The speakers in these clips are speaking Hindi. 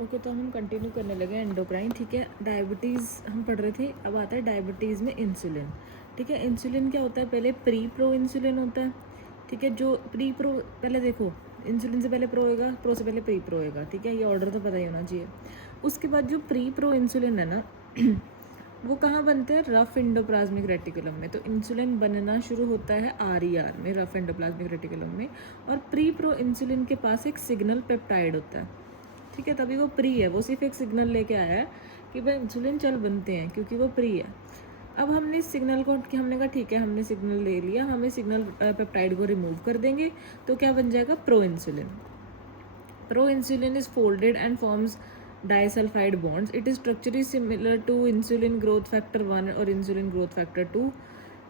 ओके, तो हम कंटिन्यू करने लगे एंडोक्राइन। ठीक है, डायबिटीज़ हम पढ़ रहे थे। अब आता है डायबिटीज़ में इंसुलिन। ठीक है, इंसुलिन क्या होता है? पहले प्री प्रो इंसुलिन होता है। ठीक है, जो प्री प्रो, पहले देखो, इंसुलिन से पहले प्रो होएगा, प्रो से पहले प्री प्रो होएगा। ठीक है, ये ऑर्डर तो पता ही होना चाहिए। उसके बाद जो प्री प्रो इंसुलिन है ना वो कहाँ बनते हैं? रफ एंडोप्लाज्मिक रेटिकुलम में। तो इंसुलिन बनना शुरू होता है RER में, रफ एंडोप्लाज्मिक रेटिकुलम में। और प्री प्रो इंसुलिन के पास एक सिग्नल पेप्टाइड होता है। ठीक है, तभी वो प्री है, वो सिर्फ एक सिग्नल लेके आया है कि भाई इंसुलिन चल बनते हैं, क्योंकि वो प्री है। अब हमने इस सिग्नल को, हमने कहा ठीक है, हमने सिग्नल ले लिया, हमें सिग्नल पेप्टाइड को रिमूव कर देंगे, तो क्या बन जाएगा? Proinsulin. Proinsulin is folded and forms disulphide bonds. It is structurally similar to insulin growth factor 1 और insulin growth factor 2।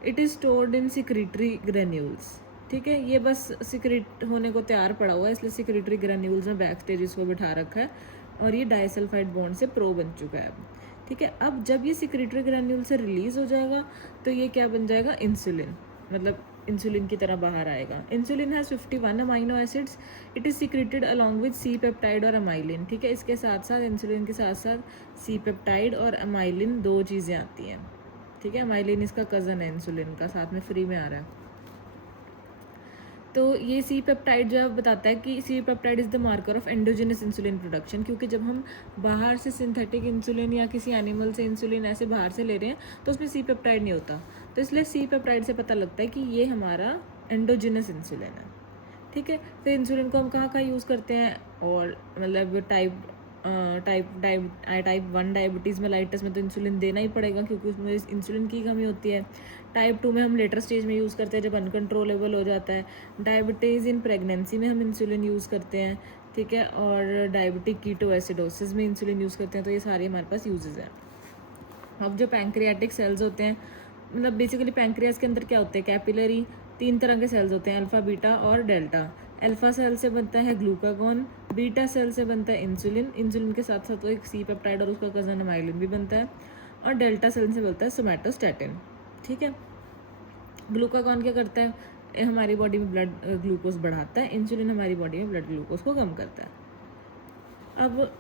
It is stored in secretory granules. ठीक है, ये बस सिक्रेट होने को तैयार पड़ा हुआ है, इसलिए सिक्रेटरी ग्रेन्यूल्स में बैक स्टेज इसको बिठा रखा है, और ये डाइसल्फाइड बॉन्ड से प्रो बन चुका है। ठीक है, अब जब ये सिक्रेटरी ग्रेन्यूल से रिलीज हो जाएगा तो ये क्या बन जाएगा? इंसुलिन। मतलब इंसुलिन की तरह बाहर आएगा। Insulin has 51 amino acids. It is secreted along with C peptide और अमाइलिन। ठीक है, इसके साथ साथ, इंसुलिन के साथ साथ सी पेप्टाइड और अमाइलिन दो चीज़ें आती हैं। ठीक है, अमाइलिन इसका कज़न है इंसुलिन का, साथ में फ्री में आ रहा है। तो ये सी पेप्टाइड जो है बताता है कि C peptide is the marker of endogenous insulin production, क्योंकि जब हम बाहर से सिंथेटिक इंसुलिन या किसी एनिमल से इंसुलिन ऐसे बाहर से ले रहे हैं तो उसमें सी पेप्टाइड नहीं होता, तो इसलिए सी पेप्टाइड से पता लगता है कि ये हमारा एंडोजेनस इंसुलिन है। ठीक है, फिर इंसुलिन को हम कहाँ कहाँ यूज़ करते हैं? और मतलब टाइप 1 डायबिटीज़ में लाइटस में तो इंसुलिन देना ही पड़ेगा, क्योंकि उसमें इंसुलिन की कमी होती है। टाइप 2 में हम लेटर स्टेज में यूज़ करते हैं, जब अनकंट्रोलेबल हो जाता है। डायबिटीज़ इन प्रेगनेंसी में हम इंसुलिन यूज़ करते हैं। ठीक है, और डायबिटिक कीटोएसिडोसिस में इंसुलिन यूज़ करते हैं। तो ये सारे हमारे पास यूजेस हैं। अब जो पैंक्रियाटिक सेल्स होते हैं, मतलब बेसिकली पैंक्रियास के अंदर क्या होते हैं? कैपिलरी 3 तरह के सेल्स होते हैं, अल्फ़ा, बीटा और डेल्टा। अल्फ़ा सेल से बनता है ग्लूकागॉन, बीटा सेल से बनता है इंसुलिन, इंसुलिन के साथ साथ वो एक सी पेप्टाइड और उसका कज़न अमाइलिन भी बनता है, और डेल्टा सेल से बनता है सोमैटोस्टैटिन। ठीक है, ग्लूकागॉन क्या करता है? हमारी बॉडी में ब्लड ग्लूकोज बढ़ाता है, इंसुलिन हमारी बॉडी में ब्लड ग्लूकोज को कम करता है। अब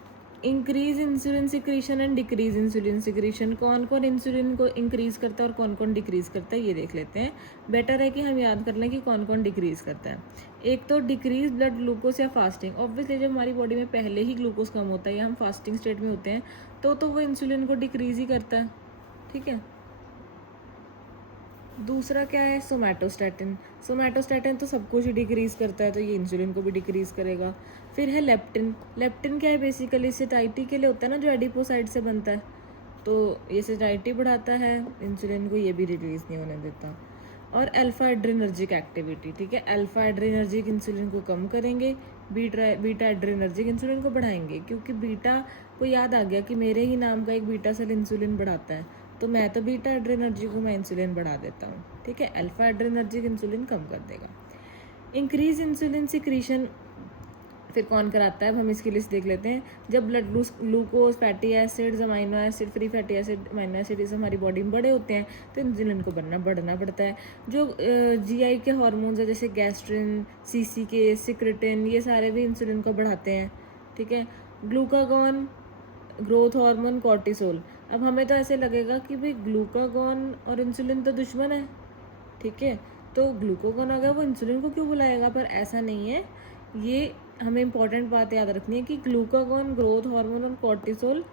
increase insulin secretion and decrease insulin secretion, कौन कौन इंसुलिन को इंक्रीज करता है और कौन कौन डिक्रीज करता है, ये देख लेते हैं। बेटर है कि हम याद कर लें कि कौन कौन डिक्रीज करता है। एक तो डिक्रीज ब्लड ग्लूकोज या फास्टिंग। ऑब्वियसली जब हमारी बॉडी में पहले ही ग्लूकोज कम होता है या हम फास्टिंग स्टेट में होते हैं तो वो इंसुलिन को डिक्रीज ही करता है। ठीक है, दूसरा क्या है? सोमैटोस्टैटिन। सोमैटोस्टैटिन तो सब कुछ ही डिक्रीज़ करता है, तो ये इंसुलिन को भी डिक्रीज़ करेगा। फिर है लेप्टिन। लेप्टिन क्या है? बेसिकली सेटाइटी के लिए होता है ना, जो एडिपोसाइड से बनता है, तो ये सेटाइटी बढ़ाता है, इंसुलिन को ये भी रिलीज़ नहीं होने देता। और अल्फा एड्रेनर्जिक एक्टिविटी। ठीक है, अल्फा एड्रेनर्जिक इंसुलिन को कम करेंगे, बीटा एड्रेनर्जिक इंसुलिन को बढ़ाएंगे, क्योंकि बीटा को याद आ गया कि मेरे ही नाम का एक बीटा सेल इंसुलिन बढ़ाता है, तो मैं तो बीटा एड्रेनर्जिक को मैं इंसुलिन बढ़ा देता हूँ। ठीक है, अल्फा एड्रेनर्जिक इंसुलिन कम कर देगा। इंक्रीज इंसुलिन सिक्रीशन फिर कौन कराता है? अब हम इसकी लिस्ट देख लेते हैं। जब blood glucose, fatty acids, amino acid, free fatty acid, amino acid इस हमारी बॉडी में बड़े होते हैं, तो इंसुलिन को बढ़ना पड़ता है। जो जीआई के हार्मोन्स है, जैसे गैस्ट्रिन, सीसीके, सिक्रेटिन, ये सारे भी इंसुलिन को बढ़ाते हैं। ठीक है, ग्लूकागॉन, ग्रोथ हार्मोन, कॉर्टिसोल। अब हमें तो ऐसे लगेगा कि भाई ग्लूकागॉन और इंसुलिन तो दुश्मन है। ठीक है, तो ग्लूकागॉन अगर वो इंसुलिन को क्यों बुलाएगा? पर ऐसा नहीं है। ये हमें इंपॉर्टेंट बात याद रखनी है कि ग्लूकागॉन, ग्रोथ हार्मोन और कॉर्टिसोल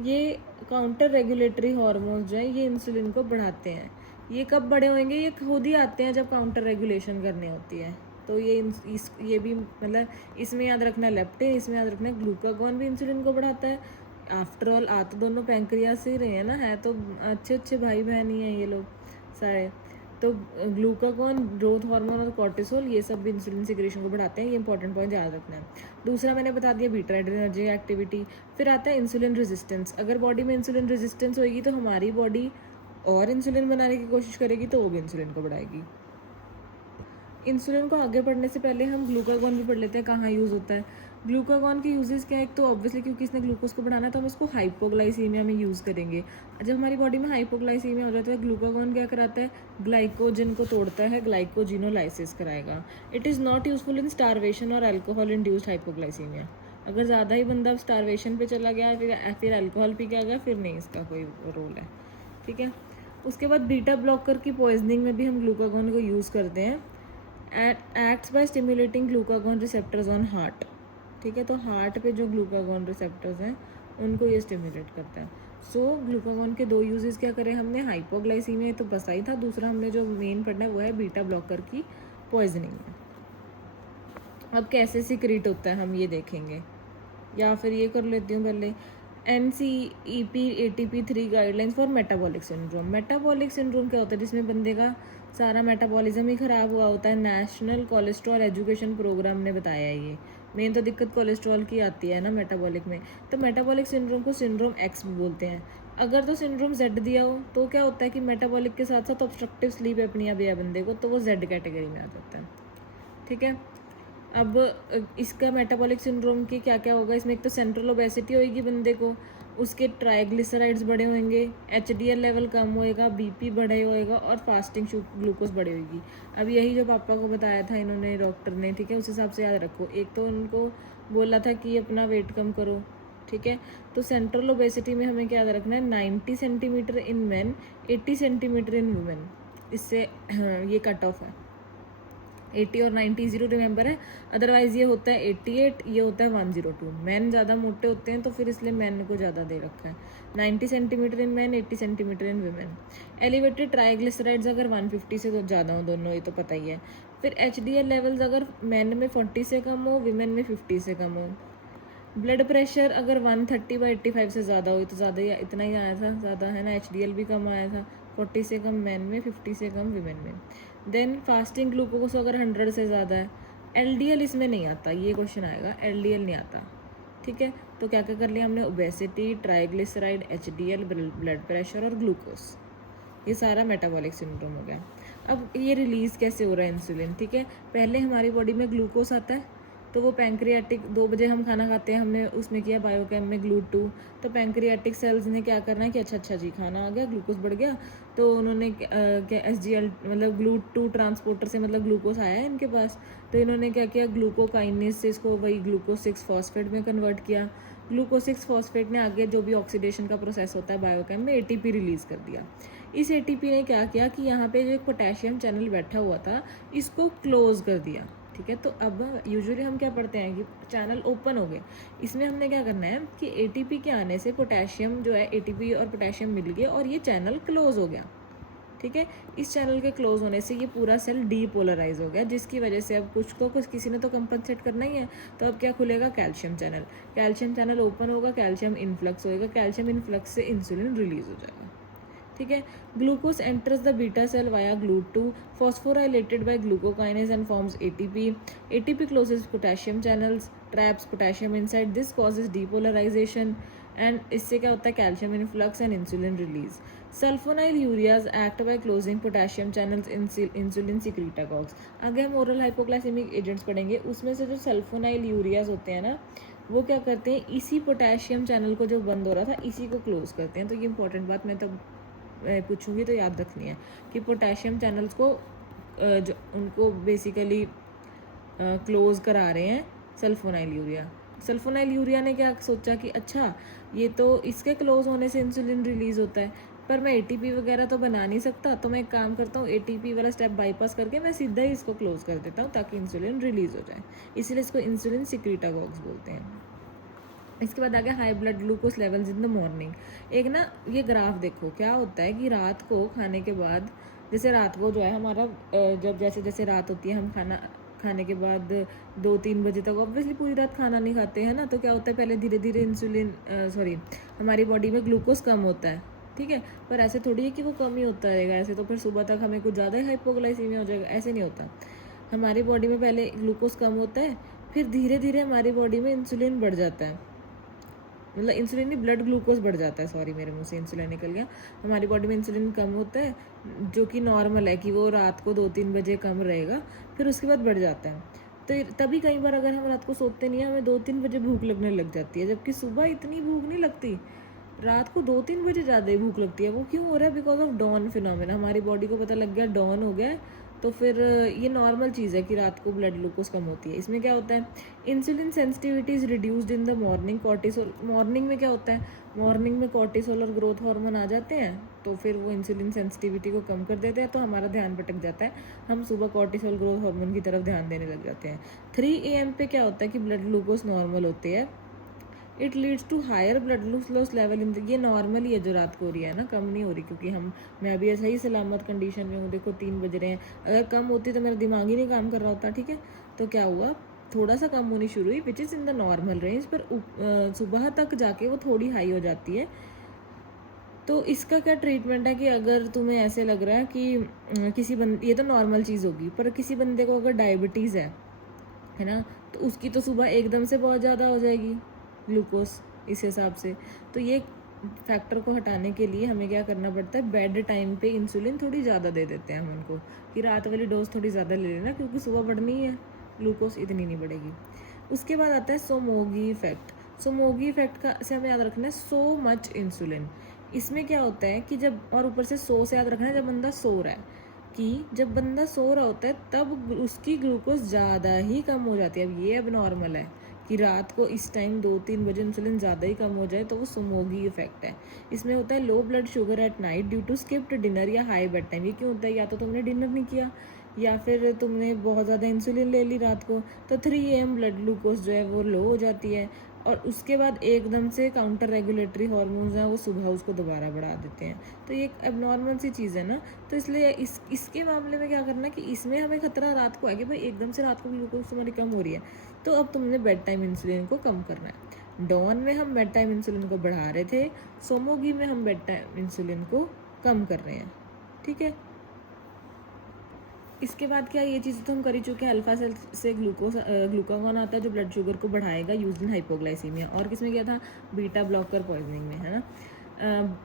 ये काउंटर रेगुलेटरी हार्मोन्स जो है, ये इंसुलिन को बढ़ाते हैं। ये कब बड़े होंगे? ये खुद ही आते हैं जब काउंटर रेगुलेशन करनी होती है। तो ये भी मतलब इसमें याद रखना है लेप्टिन, इसमें याद रखना है ग्लूकागॉन भी इंसुलिन को बढ़ाता है। आफ्टर ऑल आ तो दोनों पैंक्रियास से ही रहे हैं ना, है तो अच्छे अच्छे भाई बहन ही हैं ये लोग सारे। तो ग्लूकागॉन, ग्रोथ हार्मोन और कॉर्टिसोल ये सब भी इंसुलिन सिक्रेशन को बढ़ाते हैं, ये इंपॉर्टेंट पॉइंट याद रखना है। दूसरा मैंने बता दिया बीटा एड्रेनर्जिक एक्टिविटी। फिर आता है इंसुलिन रेजिस्टेंस। अगर बॉडी में इंसुलिन रेजिस्टेंस होगी तो हमारी बॉडी और इंसुलिन बनाने की कोशिश करेगी, तो वो भी इंसुलिन को बढ़ाएगी। इंसुलिन को आगे बढ़ने से पहले हम ग्लूकागॉन भी पढ़ लेते हैं, कहाँ यूज़ होता है। ग्लूकागॉन के यूजेस क्या है? एक तो ऑब्वियसली क्योंकि इसने ग्लूकोज को बढ़ाना है, तो हम इसको हाइपोग्लाइसीमिया में यूज़ करेंगे। जब हमारी बॉडी में हाइपोग्लाइसीमिया हो जाता है, ग्लूकागॉन क्या कराता है? ग्लाइकोजन को तोड़ता है, ग्लाइकोजिनोलाइसिस कराएगा। It is not useful in starvation और अल्कोहल इंड्यूस्ड हाइपोग्लाइसीमिया। अगर ज़्यादा ही बंदा स्टारवेशन पे चला गया फिर अल्कोहल पी के आ गया, फिर नहीं इसका कोई रोल है, ठीक है। उसके बाद बीटा ब्लॉकर की पॉइजनिंग में भी हम ग्लूकागोन को यूज़ करते हैं। Acts by stimulating glucagon receptors on heart, ठीक है। तो हार्ट पे जो ग्लूकागोन रिसेप्टर्स हैं उनको ये स्टिमुलेट करता है। सो ग्लूकागोन के दो यूजेस क्या करें हमने, हाइपोग्लाइसीमिया तो बसा ही था, दूसरा हमने जो मेन पढ़ना है वो है बीटा ब्लॉकर की पॉइजनिंग में। अब कैसे सिक्रीट होता है हम ये देखेंगे, या फिर ये कर लेती हूँ पहले, NCEP ATP3 guidelines for metabolic syndrome. Metabolic syndrome क्या होता है, जिसमें बंदे का सारा मेटाबॉलिज्म ही ख़राब हुआ होता है। नेशनल कोलेस्ट्रॉल एजुकेशन प्रोग्राम ने बताया है ये। मेन तो दिक्कत कोलेस्ट्रॉल की आती है ना मेटाबॉलिक में, तो मेटाबॉलिक सिंड्रोम को सिंड्रोम एक्स भी बोलते हैं। अगर तो सिंड्रोम जेड दिया हो तो क्या होता है कि मेटाबॉलिक के साथ साथ ऑब्स्ट्रक्टिव स्लीप एपनिया भी है बंदे को, तो वो जेड कैटेगरी में आ जाता है, ठीक है। अब इसका मेटाबॉलिक सिंड्रोम की क्या क्या होगा, इसमें एक तो सेंट्रल ओबेसिटी होगी बंदे को, उसके ट्राइग्लिसराइड्स बड़े होंगे, HDL लेवल कम होएगा, BP बढ़े होएगा और फास्टिंग ग्लूकोज बढ़े होगी। अब यही जो पापा को बताया था इन्होंने डॉक्टर ने, ठीक है, उस हिसाब से याद रखो। एक तो उनको बोला था कि अपना वेट कम करो, ठीक है। तो सेंट्रल ओबेसिटी में हमें क्या याद रखना है, 90 centimetre in man, 80 centimetre in women, इससे ये कट ऑफ है। 80 और 90 जीरो रिमेंबर है, अदरवाइज ये होता है 88, ये होता है 102। मैन ज़्यादा मोटे होते हैं तो फिर इसलिए मैन को ज़्यादा दे रखा है। 90 centimetre in man, 80 centimetre in women. Elevated triglycerides अगर 150 से तो ज़्यादा हो दोनों, ये तो पता ही है। फिर HDL लेवल्स अगर मैन में 40 से कम हो, वुमेन में 50 से कम हो। ब्लड प्रेशर अगर 130/85 से ज़्यादा हो तो ज़्यादा ही, इतना ही आया था, ज़्यादा है ना। HDL भी कम आया था, 40 से कम मैन में, 50 से कम वीमेन में। देन फास्टिंग ग्लूकोज अगर 100 से ज़्यादा है। LDL इसमें नहीं आता, ये क्वेश्चन आएगा, LDL नहीं आता, ठीक है। तो क्या क्या कर लिया हमने, obesity, triglyceride, HDL, blood pressure और ग्लूकोज, ये सारा मेटाबॉलिक सिंड्रोम हो गया। अब ये रिलीज़ कैसे हो रहा है इंसुलिन, ठीक है। पहले हमारी बॉडी में ग्लूकोज आता है, तो वो पैंक्रियाटिक, 2 बजे हम खाना खाते हैं, हमने उसमें किया बायोकेम में GLUT2, तो पैंक्रियाटिक सेल्स ने क्या करना है कि अच्छा जी खाना आ गया, ग्लूकोज बढ़ गया, तो उन्होंने क्या SGL मतलब GLUT2 ट्रांसपोर्टर से मतलब ग्लूकोज आया है इनके पास, तो इन्होंने क्या किया, ग्लूकोकाइनेज से इसको वही ग्लूकोज 6 फॉस्फेट में कन्वर्ट किया। ग्लूकोज 6 फॉस्फेट ने आगे जो भी ऑक्सीडेशन का प्रोसेस होता है बायोकेम में, ATP रिलीज़ कर दिया। इस ATP ने क्या किया कि यहाँ पे जो एक पोटेशियम चैनल बैठा हुआ था इसको क्लोज कर दिया, ठीक है। तो अब यूजुअली हम क्या पढ़ते हैं कि चैनल ओपन हो गए, इसमें हमने क्या करना है कि ATP के आने से पोटेशियम जो है, ATP और पोटेशियम मिल गए और ये चैनल क्लोज हो गया, ठीक है। इस चैनल के क्लोज होने से ये पूरा सेल डीपोलराइज हो गया, जिसकी वजह से अब कुछ किसी ने तो कंपनसेट करना ही है, तो अब क्या खुलेगा, calcium channel. Calcium channel open होगा, कैल्शियम इन्फ्लक्स होएगा, कैल्शियम इन्फ्लक्स से इंसुलिन रिलीज हो जाएगा, ठीक है। Glucose enters the beta cell via GLUT2, phosphorylated by glucokinase and forms ATP. ATP closes potassium channels, traps potassium inside. This causes depolarization and इससे क्या होता है, calcium influx and insulin release. Sulfonylureas act by closing potassium channels, insulin secretagogues. आगे हम ओरल हाइपोग्लाइसेमिक एजेंट्स पढ़ेंगे, उसमें से जो सल्फोनाइल यूरियाज होते हैं ना, वो क्या करते हैं, इसी पोटेशियम चैनल को जो बंद हो रहा था इसी को क्लोज करते हैं। तो ये इंपॉर्टेंट बात मैं तो पूछूंगी तो याद रखनी है कि पोटेशियम चैनल्स को जो उनको बेसिकली क्लोज करा रहे हैं सल्फोनाइल यूरिया। सल्फोनाइल यूरिया ने क्या सोचा कि अच्छा ये तो इसके क्लोज होने से इंसुलिन रिलीज़ होता है, पर मैं ATP वगैरह तो बना नहीं सकता, तो मैं एक काम करता हूँ, ATP वाला स्टेप बाईपास करके मैं सीधा ही इसको क्लोज कर देता हूँ ताकि इंसुलिन रिलीज़ हो जाए, इसलिए इसको इंसुलिन सिक्रीटागॉग्स बोलते हैं। इसके बाद आ गया high blood glucose levels in the morning. एक ना ये ग्राफ देखो, क्या होता है कि रात को खाने के बाद, जैसे रात को जो है हमारा जब जैसे जैसे रात होती है, हम खाना खाने के बाद 2-3 बजे तक ऑब्वियसली पूरी रात खाना नहीं खाते हैं ना, तो क्या होता है पहले धीरे धीरे हमारी बॉडी में ग्लूकोज कम होता है, ठीक है। पर ऐसे थोड़ी है कि वो कम ही होता रहेगा, ऐसे तो फिर सुबह तक हमें कुछ ज़्यादा ही हाइपोग्लाइसीमिया हो जाएगा, ऐसे नहीं होता। हमारी बॉडी में पहले ग्लूकोज कम होता है, फिर धीरे धीरे हमारी बॉडी में इंसुलिन बढ़ जाता है, मतलब इंसुलिन नहीं, ब्लड ग्लूकोज बढ़ जाता है, सॉरी मेरे मुंह से इंसुलिन निकल गया। हमारी बॉडी में इंसुलिन कम होता है, जो कि नॉर्मल है कि वो रात को 2-3 बजे कम रहेगा, फिर उसके बाद बढ़ जाता है। तो तभी कई बार अगर हम रात को सोते नहीं हैं, हमें 2-3 बजे भूख लगने लग जाती है, जबकि सुबह इतनी भूख नहीं लगती, रात को 2-3 बजे ज़्यादा ही भूख लगती है। वो क्यों हो रहा है, बिकॉज ऑफ डॉन फिनोमेना। हमारी बॉडी को पता लग गया डॉन हो गया है, तो फिर ये नॉर्मल चीज़ है कि रात को ब्लड ग्लूकोज कम होती है। इसमें क्या होता है, insulin sensitivity is reduced in the morning. Cortisol, morning में क्या होता है, मॉर्निंग में कॉर्टिसोल और ग्रोथ हार्मोन आ जाते हैं, तो फिर वो इंसुलिन सेंसिटिविटी को कम कर देते हैं, तो हमारा ध्यान भटक जाता है, हम सुबह कॉर्टिसोल ग्रोथ हार्मोन की तरफ ध्यान देने लग जाते हैं। 3 AM पे क्या होता है कि ब्लड ग्लूकोज नॉर्मल होते हैं। It leads to higher blood glucose level in ये नॉर्मल ही है जो रात को हो रही है ना, कम नहीं हो रही, क्योंकि मैं अभी सही सलामत कंडीशन में हूँ। देखो 3 बज रहे हैं, अगर कम होती तो मेरा दिमाग ही नहीं काम कर रहा होता, ठीक है। तो क्या हुआ, थोड़ा सा कम होनी शुरू हुई, which is in the normal range, पर सुबह तक जाके वो थोड़ी हाई हो जाती है। तो इसका क्या ट्रीटमेंट है कि अगर तुम्हें ऐसे लग रहा है कि ये तो नॉर्मल चीज़ होगी, पर किसी बंदे को अगर डायबिटीज़ है ना, तो उसकी तो सुबह एकदम से बहुत ज़्यादा हो जाएगी ग्लूकोज इस हिसाब से। तो ये फैक्टर को हटाने के लिए हमें क्या करना पड़ता है, बेड टाइम पे इंसुलिन थोड़ी ज़्यादा दे देते हैं हम उनको, कि रात वाली डोज थोड़ी ज़्यादा ले लेना, क्योंकि सुबह बढ़नी है, ग्लूकोज इतनी नहीं बढ़ेगी। उसके बाद आता है सोमोगी इफेक्ट। सोमोगी इफेक्ट का से हमें याद रखना है, सो मच इंसुलिन। इसमें क्या होता है कि जब, और ऊपर से सो से याद रखना है, जब बंदा सो रहा है, कि जब बंदा सो रहा होता है तब उसकी ग्लूकोज ज़्यादा ही कम हो जाती है। अब ये अब नॉर्मल है कि रात को इस टाइम 2-3 बजे इंसुलिन ज़्यादा ही कम हो जाए, तो वो सोमोगी इफेक्ट है। इसमें होता है low blood sugar at night due to skipped dinner या हाई बेड टाइम। ये क्यों होता है, या तो तुमने डिनर नहीं किया, या फिर तुमने बहुत ज़्यादा इंसुलिन ले ली रात को, तो 3 AM ब्लड ग्लूकोज जो है वो लो हो जाती है, और उसके बाद एकदम से काउंटर रेगुलेटरी हार्मोन्स हैं वो सुबह उसको दोबारा बढ़ा देते हैं। तो ये एक एबनॉर्मल सी चीज़ है ना। तो इसलिए इसके मामले में क्या करना है कि इसमें हमें खतरा रात को है कि भाई एकदम से रात को ग्लूकोज तुम्हारी कम हो रही है, तो अब तुमने बेड टाइम इंसुलिन को कम करना है। डॉन में हम बेड टाइम इंसुलिन को बढ़ा रहे थे, सोमोगी में हम बेड टाइम इंसुलिन को कम कर रहे हैं, ठीक है। इसके बाद क्या, ये चीज़ तो हम कर ही चुके हैं। अल्फा सेल से ग्लूकागॉन आता है जो ब्लड शुगर को बढ़ाएगा, यूज्ड इन हाइपोग्लाइसीमिया। और किसमें क्या था, बीटा ब्लॉकर पॉइजनिंग में, है ना।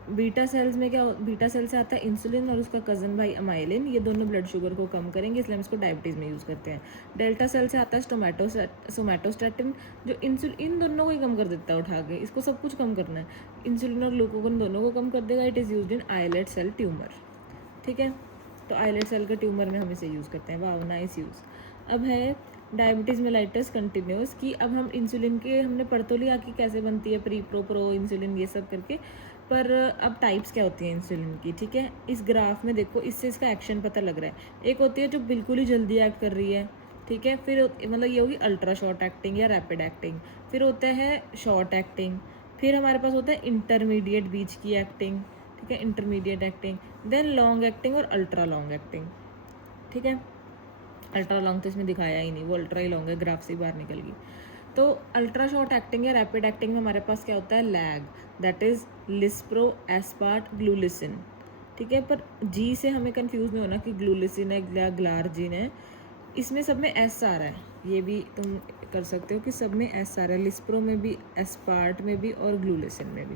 बीटा सेल्स में क्या, बीटा सेल से आता है इंसुलिन और उसका कज़न भाई अमाइलिन, ये दोनों ब्लड शुगर को कम करेंगे, इसलिए हम इसको डायबिटीज़ में यूज़ करते हैं। डेल्टा सेल से आता है सोमैटोस्टैटिन, जो इंसुलिन, इन दोनों को ही कम कर देता है उठा के, इसको सब कुछ कम करना है, इंसुलिन और ग्लूकागॉन दोनों को कम कर देगा। It is used in islet cell tumour, ठीक है। तो आइलेट सेल के ट्यूमर में हम इसे यूज़ करते हैं। वाह, नाइस यूज़। अब है डायबिटीज़ मेलाइटस कंटिन्यूस, की अब हम इंसुलिन के, हमने पढ़ तो लिया कि कैसे बनती है, प्रो इंसुलिन ये सब करके, पर अब टाइप्स क्या होती हैं इंसुलिन की, ठीक है। इस ग्राफ में देखो, इससे इसका एक्शन पता लग रहा है। एक होती है जो बिल्कुल ही जल्दी एक्ट कर रही है, ठीक है, फिर मतलब ये होगी अल्ट्रा शॉर्ट एक्टिंग या रैपिड एक्टिंग। फिर होता है शॉर्ट एक्टिंग, फिर हमारे पास होता है इंटरमीडिएट बीच की एक्टिंग, ठीक है, intermediate acting, then long acting और अल्ट्रा लॉन्ग एक्टिंग, ठीक है। अल्ट्रा लॉन्ग तो इसमें दिखाया ही नहीं, वो अल्ट्रा ही लॉन्ग है, ग्राफ से ही बाहर निकल गई। तो अल्ट्रा शॉर्ट एक्टिंग या रैपिड एक्टिंग में हमारे पास क्या होता है, lag, that is lispro aspart glulisine, ठीक है। पर जी से हमें कंफ्यूज नहीं होना कि ग्लूलिसिन है या ग्लार्जिन है, इसमें सब में एस आ रहा है, ये भी तुम कर सकते हो कि सब में एस आ रहा है, लिस्प्रो में भी, एस्पार्ट में भी और ग्लूलिसिन में भी।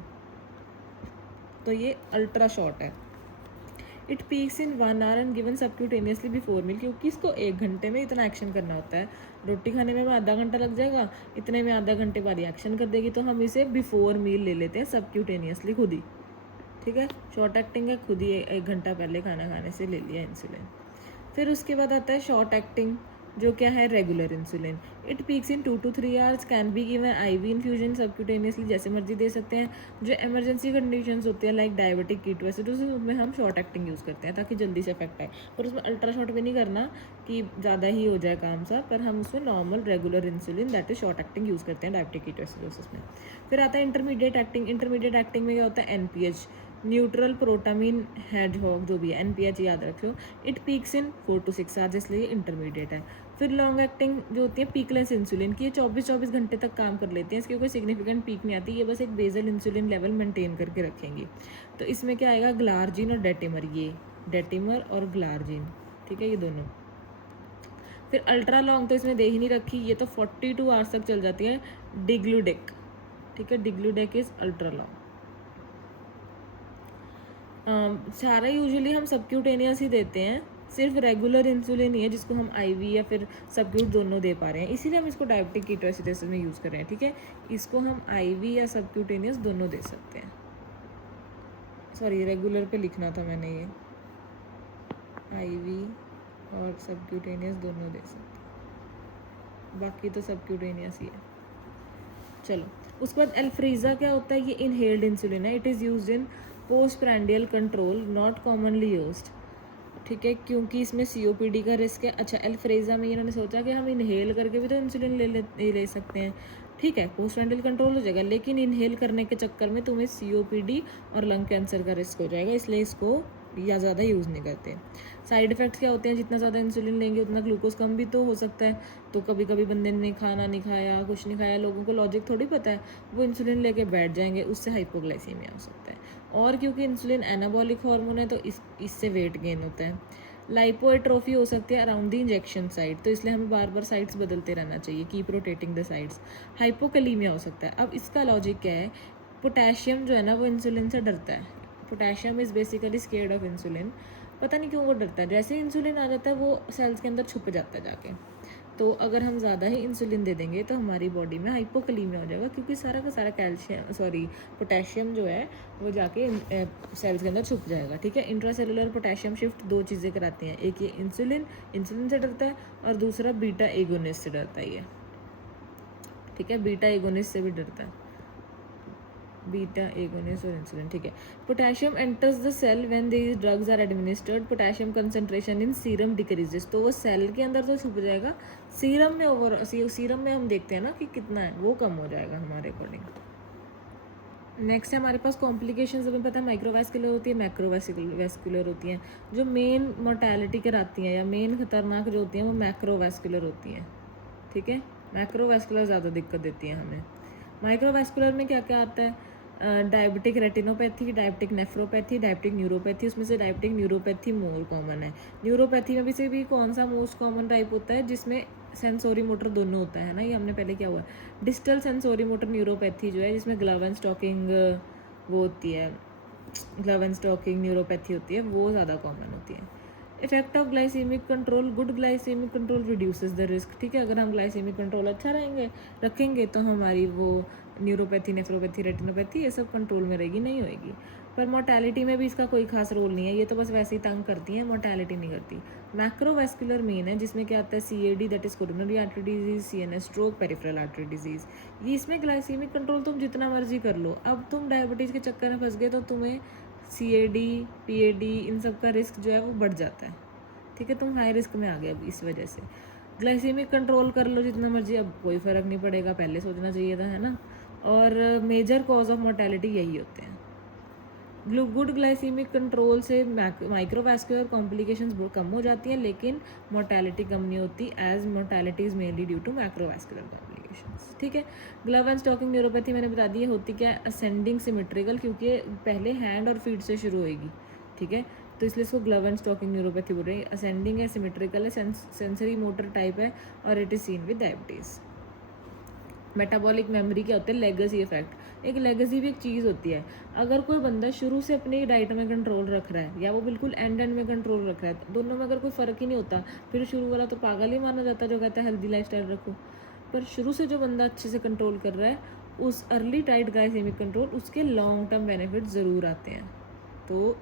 तो ये अल्ट्रा शॉर्ट है। It peaks in 1 hour and given subcutaneously before meal, क्योंकि इसको 1 घंटे में इतना एक्शन करना होता है। रोटी खाने में आधा घंटा लग जाएगा, इतने में आधा घंटे बाद एक्शन कर देगी, तो हम इसे बिफोर मील ले लेते हैं सबक्यूटेनियसली खुद ही, ठीक है। शॉर्ट एक्टिंग है, खुद ही 1 घंटा पहले खाना खाने से ले लिया इंसुलिन। फिर उसके बाद आता है शॉर्ट एक्टिंग, जो क्या है, regular insulin. It peaks in 2 to 3 hours, can be given IV infusion subcutaneously, जैसे मर्जी दे सकते हैं। जो इमरजेंसी कंडीशंस होती है लाइक डायबिटिक कीटोएसिडोसिस, उसमें हम शॉर्ट एक्टिंग यूज़ करते हैं ताकि जल्दी से इफेक्ट आए। पर उसमें अल्ट्रा शॉर्ट भी नहीं करना कि ज़्यादा ही हो जाए काम सा, पर हम उसमें normal regular insulin that is short acting use करते हैं डायबिटिक कीटोएसिडोसिस में। फिर आता है इंटरमीडिएट एक्टिंग। इंटरमीडिएट एक्टिंग में क्या होता है, NPH, न्यूट्रल प्रोटामिन हेडहॉग, जो भी है NPH याद रख लो। It peaks in 4 to 6 hours, इसलिए इंटरमीडिएट है। फिर लॉन्ग एक्टिंग जो होती है पीकलेस इंसुलिन की, ये 24 घंटे तक काम कर लेते हैं, इसकी कोई सिग्निफिकेंट पीक नहीं आती, ये बस एक बेसल इंसुलिन लेवल मेंटेन करके रखेंगी। तो इसमें क्या आएगा, ग्लार्जिन और डेटिमर, ये डेटिमर और ग्लार्जिन, ठीक है, ये दोनों। फिर अल्ट्रा लॉन्ग तो इसमें दे ही नहीं रखी, ये तो 42 आवर्स तक चल जाती है, डिग्लूडेक, ठीक है, डिग्लूडेक इज अल्ट्रा लॉन्ग। सारा यूजुअली हम सबक्यूटेनियस ही देते हैं, सिर्फ रेगुलर इंसुलिन ही है जिसको हम IV या फिर सबक्यूट दोनों दे पा रहे हैं, इसीलिए हम इसको डायबिटिक कीटोएसिडोसिस में यूज़ कर रहे हैं, ठीक है। इसको हम IV या सबक्यूटेनियस दोनों दे सकते हैं। सॉरी, रेगुलर पे लिखना था मैंने, ये IV और सबक्यूटेनियस दोनों दे सकते हैं, बाकी तो सबक्यूटेनियस ही है। चलो उसके बाद एल्फ्रीजा क्या होता है, ये इनहेल्ड इंसुलिन है। It is used in post prandial control, not commonly used. ठीक है, क्योंकि इसमें सीओपीडी का रिस्क है। अच्छा, एल्फ्रेजा में इन्होंने सोचा कि हम इनहेल करके भी तो इंसुलिन ले सकते हैं। ठीक है, पोस्ट प्रांडियल कंट्रोल हो जाएगा, लेकिन इनहेल करने के चक्कर में तुम्हें सीओपीडी और लंग कैंसर का रिस्क हो जाएगा, इसलिए इसको या ज़्यादा यूज़ नहीं करते। साइड इफ़ेक्ट्स क्या होते हैं, जितना ज़्यादा इंसुलिन लेंगे उतना ग्लूकोज कम भी तो हो सकता है। तो कभी कभी बंदे ने खाना नहीं खाया, कुछ नहीं खाया, लोगों को लॉजिक थोड़ी पता है, वो इंसुलिन लेके बैठ जाएंगे, उससे हाइपोग्लाइसीमिया हो सकता है। और क्योंकि इंसुलिन एनाबॉलिक हार्मोन है तो इससे वेट गेन होता है। लाइपोएट्रोफी हो सकती है अराउंड द इंजेक्शन साइट, तो इसलिए हमें बार बार साइट्स बदलते रहना चाहिए, कीप रोटेटिंग द साइट्स। हाइपोकलीमिया हो सकता है। अब इसका लॉजिक क्या है, पोटेशियम जो है ना वो इंसुलिन से डरता है। Potassium is basically scared of insulin, पता नहीं क्यों वो डरता है। जैसे ही इंसुलिन आ जाता है वो सेल्स के अंदर छुप जाता है जाके। तो अगर हम ज़्यादा ही इंसुलिन दे देंगे तो हमारी बॉडी में हाइपोकलीमिया हो जाएगा, क्योंकि सारा का सारा पोटेशियम जो है वो जाके सेल्स के अंदर छुप जाएगा। ठीक है, इंट्रासेलुलर पोटेशियम शिफ्ट दो चीज़ें कराती हैं, एक ये इंसुलिन से डरता है, और दूसरा बीटा एगोनिस्ट से डरता है ये। ठीक है, बीटा एगोनिस्ट से भी डरता है, बीटा एगोनिस्ट और इंसुलिन। ठीक है, potassium enters the cell when these drugs are administered, potassium concentration in serum decreases. तो वो सेल के अंदर तो छुप जाएगा, सीरम में हम देखते हैं ना कि कितना है, वो कम हो जाएगा हमारे अकॉर्डिंग। नेक्स्ट है हमारे पास कॉम्प्लिकेशंस। हमें पता है माइक्रोवैस्कुलर होती है, मैक्रोवैस्कुलर होती हैं। जो मेन मोर्टेलिटी कराती हैं या मेन खतरनाक जो होती हैं वो मैक्रोवैस्कुलर होती हैं। ठीक है, मैक्रोवैस्कुलर ज़्यादा दिक्कत देती हैं हमें। माइक्रोवैस्कुलर में क्या क्या आता है, diabetic retinopathy, diabetic nephropathy, diabetic neuropathy. उसमें से डायबिटिक न्यूरोपैथी मोर कॉमन है। न्यूरोपैथी में भी से भी कौन सा मोस्ट कॉमन टाइप होता है, जिसमें सेंसोरी मोटर दोनों होता है ना, ये हमने पहले क्या हुआ, डिस्टल सेंसोरी मोटर न्यूरोपैथी जो है, जिसमें ग्लव एंड स्टॉकिंग वो होती है, ग्लव एंड स्टॉकिंग न्यूरोपैथी होती है, वो ज़्यादा कॉमन होती है। Effect of glycaemic control, good glycaemic control reduces the risk. ठीक है, अगर हम ग्लाइसीमिक कंट्रोल अच्छा रखेंगे तो हमारी वो न्यूरोपैथी, नेफ्रोपैथी, रेटिनोपैथी ये सब कंट्रोल में रहेगी, नहीं होएगी। पर मोर्टेलिटी में भी इसका कोई खास रोल नहीं है, ये तो बस वैसे ही तंग करती हैं, मोर्टेलिटी नहीं करती। मैक्रोवैस्कुलर मेन है, जिसमें क्या आता है, CAD that is coronary artery disease, CNS stroke, peripheral artery disease. ये इसमें ग्लाइसीमिक कंट्रोल तुम जितना मर्जी कर लो, अब तुम डायबिटीज़ के चक्कर में फंस गए तो तुम्हें CAD, PAD इन सब का रिस्क जो है वो बढ़ जाता है। ठीक है, तुम हाई रिस्क में आ गए अब इस वजह से। ग्लाइसीमिक कंट्रोल कर लो जितना मर्जी, अब कोई फ़र्क नहीं पड़ेगा, पहले सोचना चाहिए था, है ना। और मेजर कॉज ऑफ मोर्टेलिटी यही होते हैं। गुड ग्लाइसीमिक कंट्रोल से माइक्रोवैस्कुलर कॉम्प्लिकेशंस कम हो जाती हैं, लेकिन मोर्टेलिटी कम नहीं होती, as mortality is mainly due to macrovascular complications. ठीक है, ग्लव एंड स्टॉकिंग न्यूरोपैथी मैंने बता दी है, होती क्या है, असेंडिंग सिमेट्रिकल, क्योंकि पहले हैंड और फीट से शुरू होएगी। ठीक है, तो इसलिए इसको ग्लव एंड स्टॉकिंग न्यूरोपैथी बोल रहे हैं। असेंडिंग है, सिमेट्रिकल है, सेंसरी मोटर टाइप है, और it is seen with diabetes. Metabolic memory क्या होता है, लेगेसी इफेक्ट। एक लेगेसी भी एक चीज़ होती है। अगर कोई बंदा शुरू से अपनी डाइट में कंट्रोल रख रहा है, या वो बिल्कुल एंड में कंट्रोल रख रहा है, दोनों में अगर कोई फ़र्क ही नहीं होता, फिर शुरू वाला तो पागल ही माना जाता है जो कहता है हेल्दी लाइफस्टाइल रखो। पर शुरू से जो बंदा अच्छे से कंट्रोल कर रहा है, उस अर्ली टाइट ग्लाइसेमिक कंट्रोल, उसके लॉन्ग टर्म बेनिफिट ज़रूर आते हैं। तो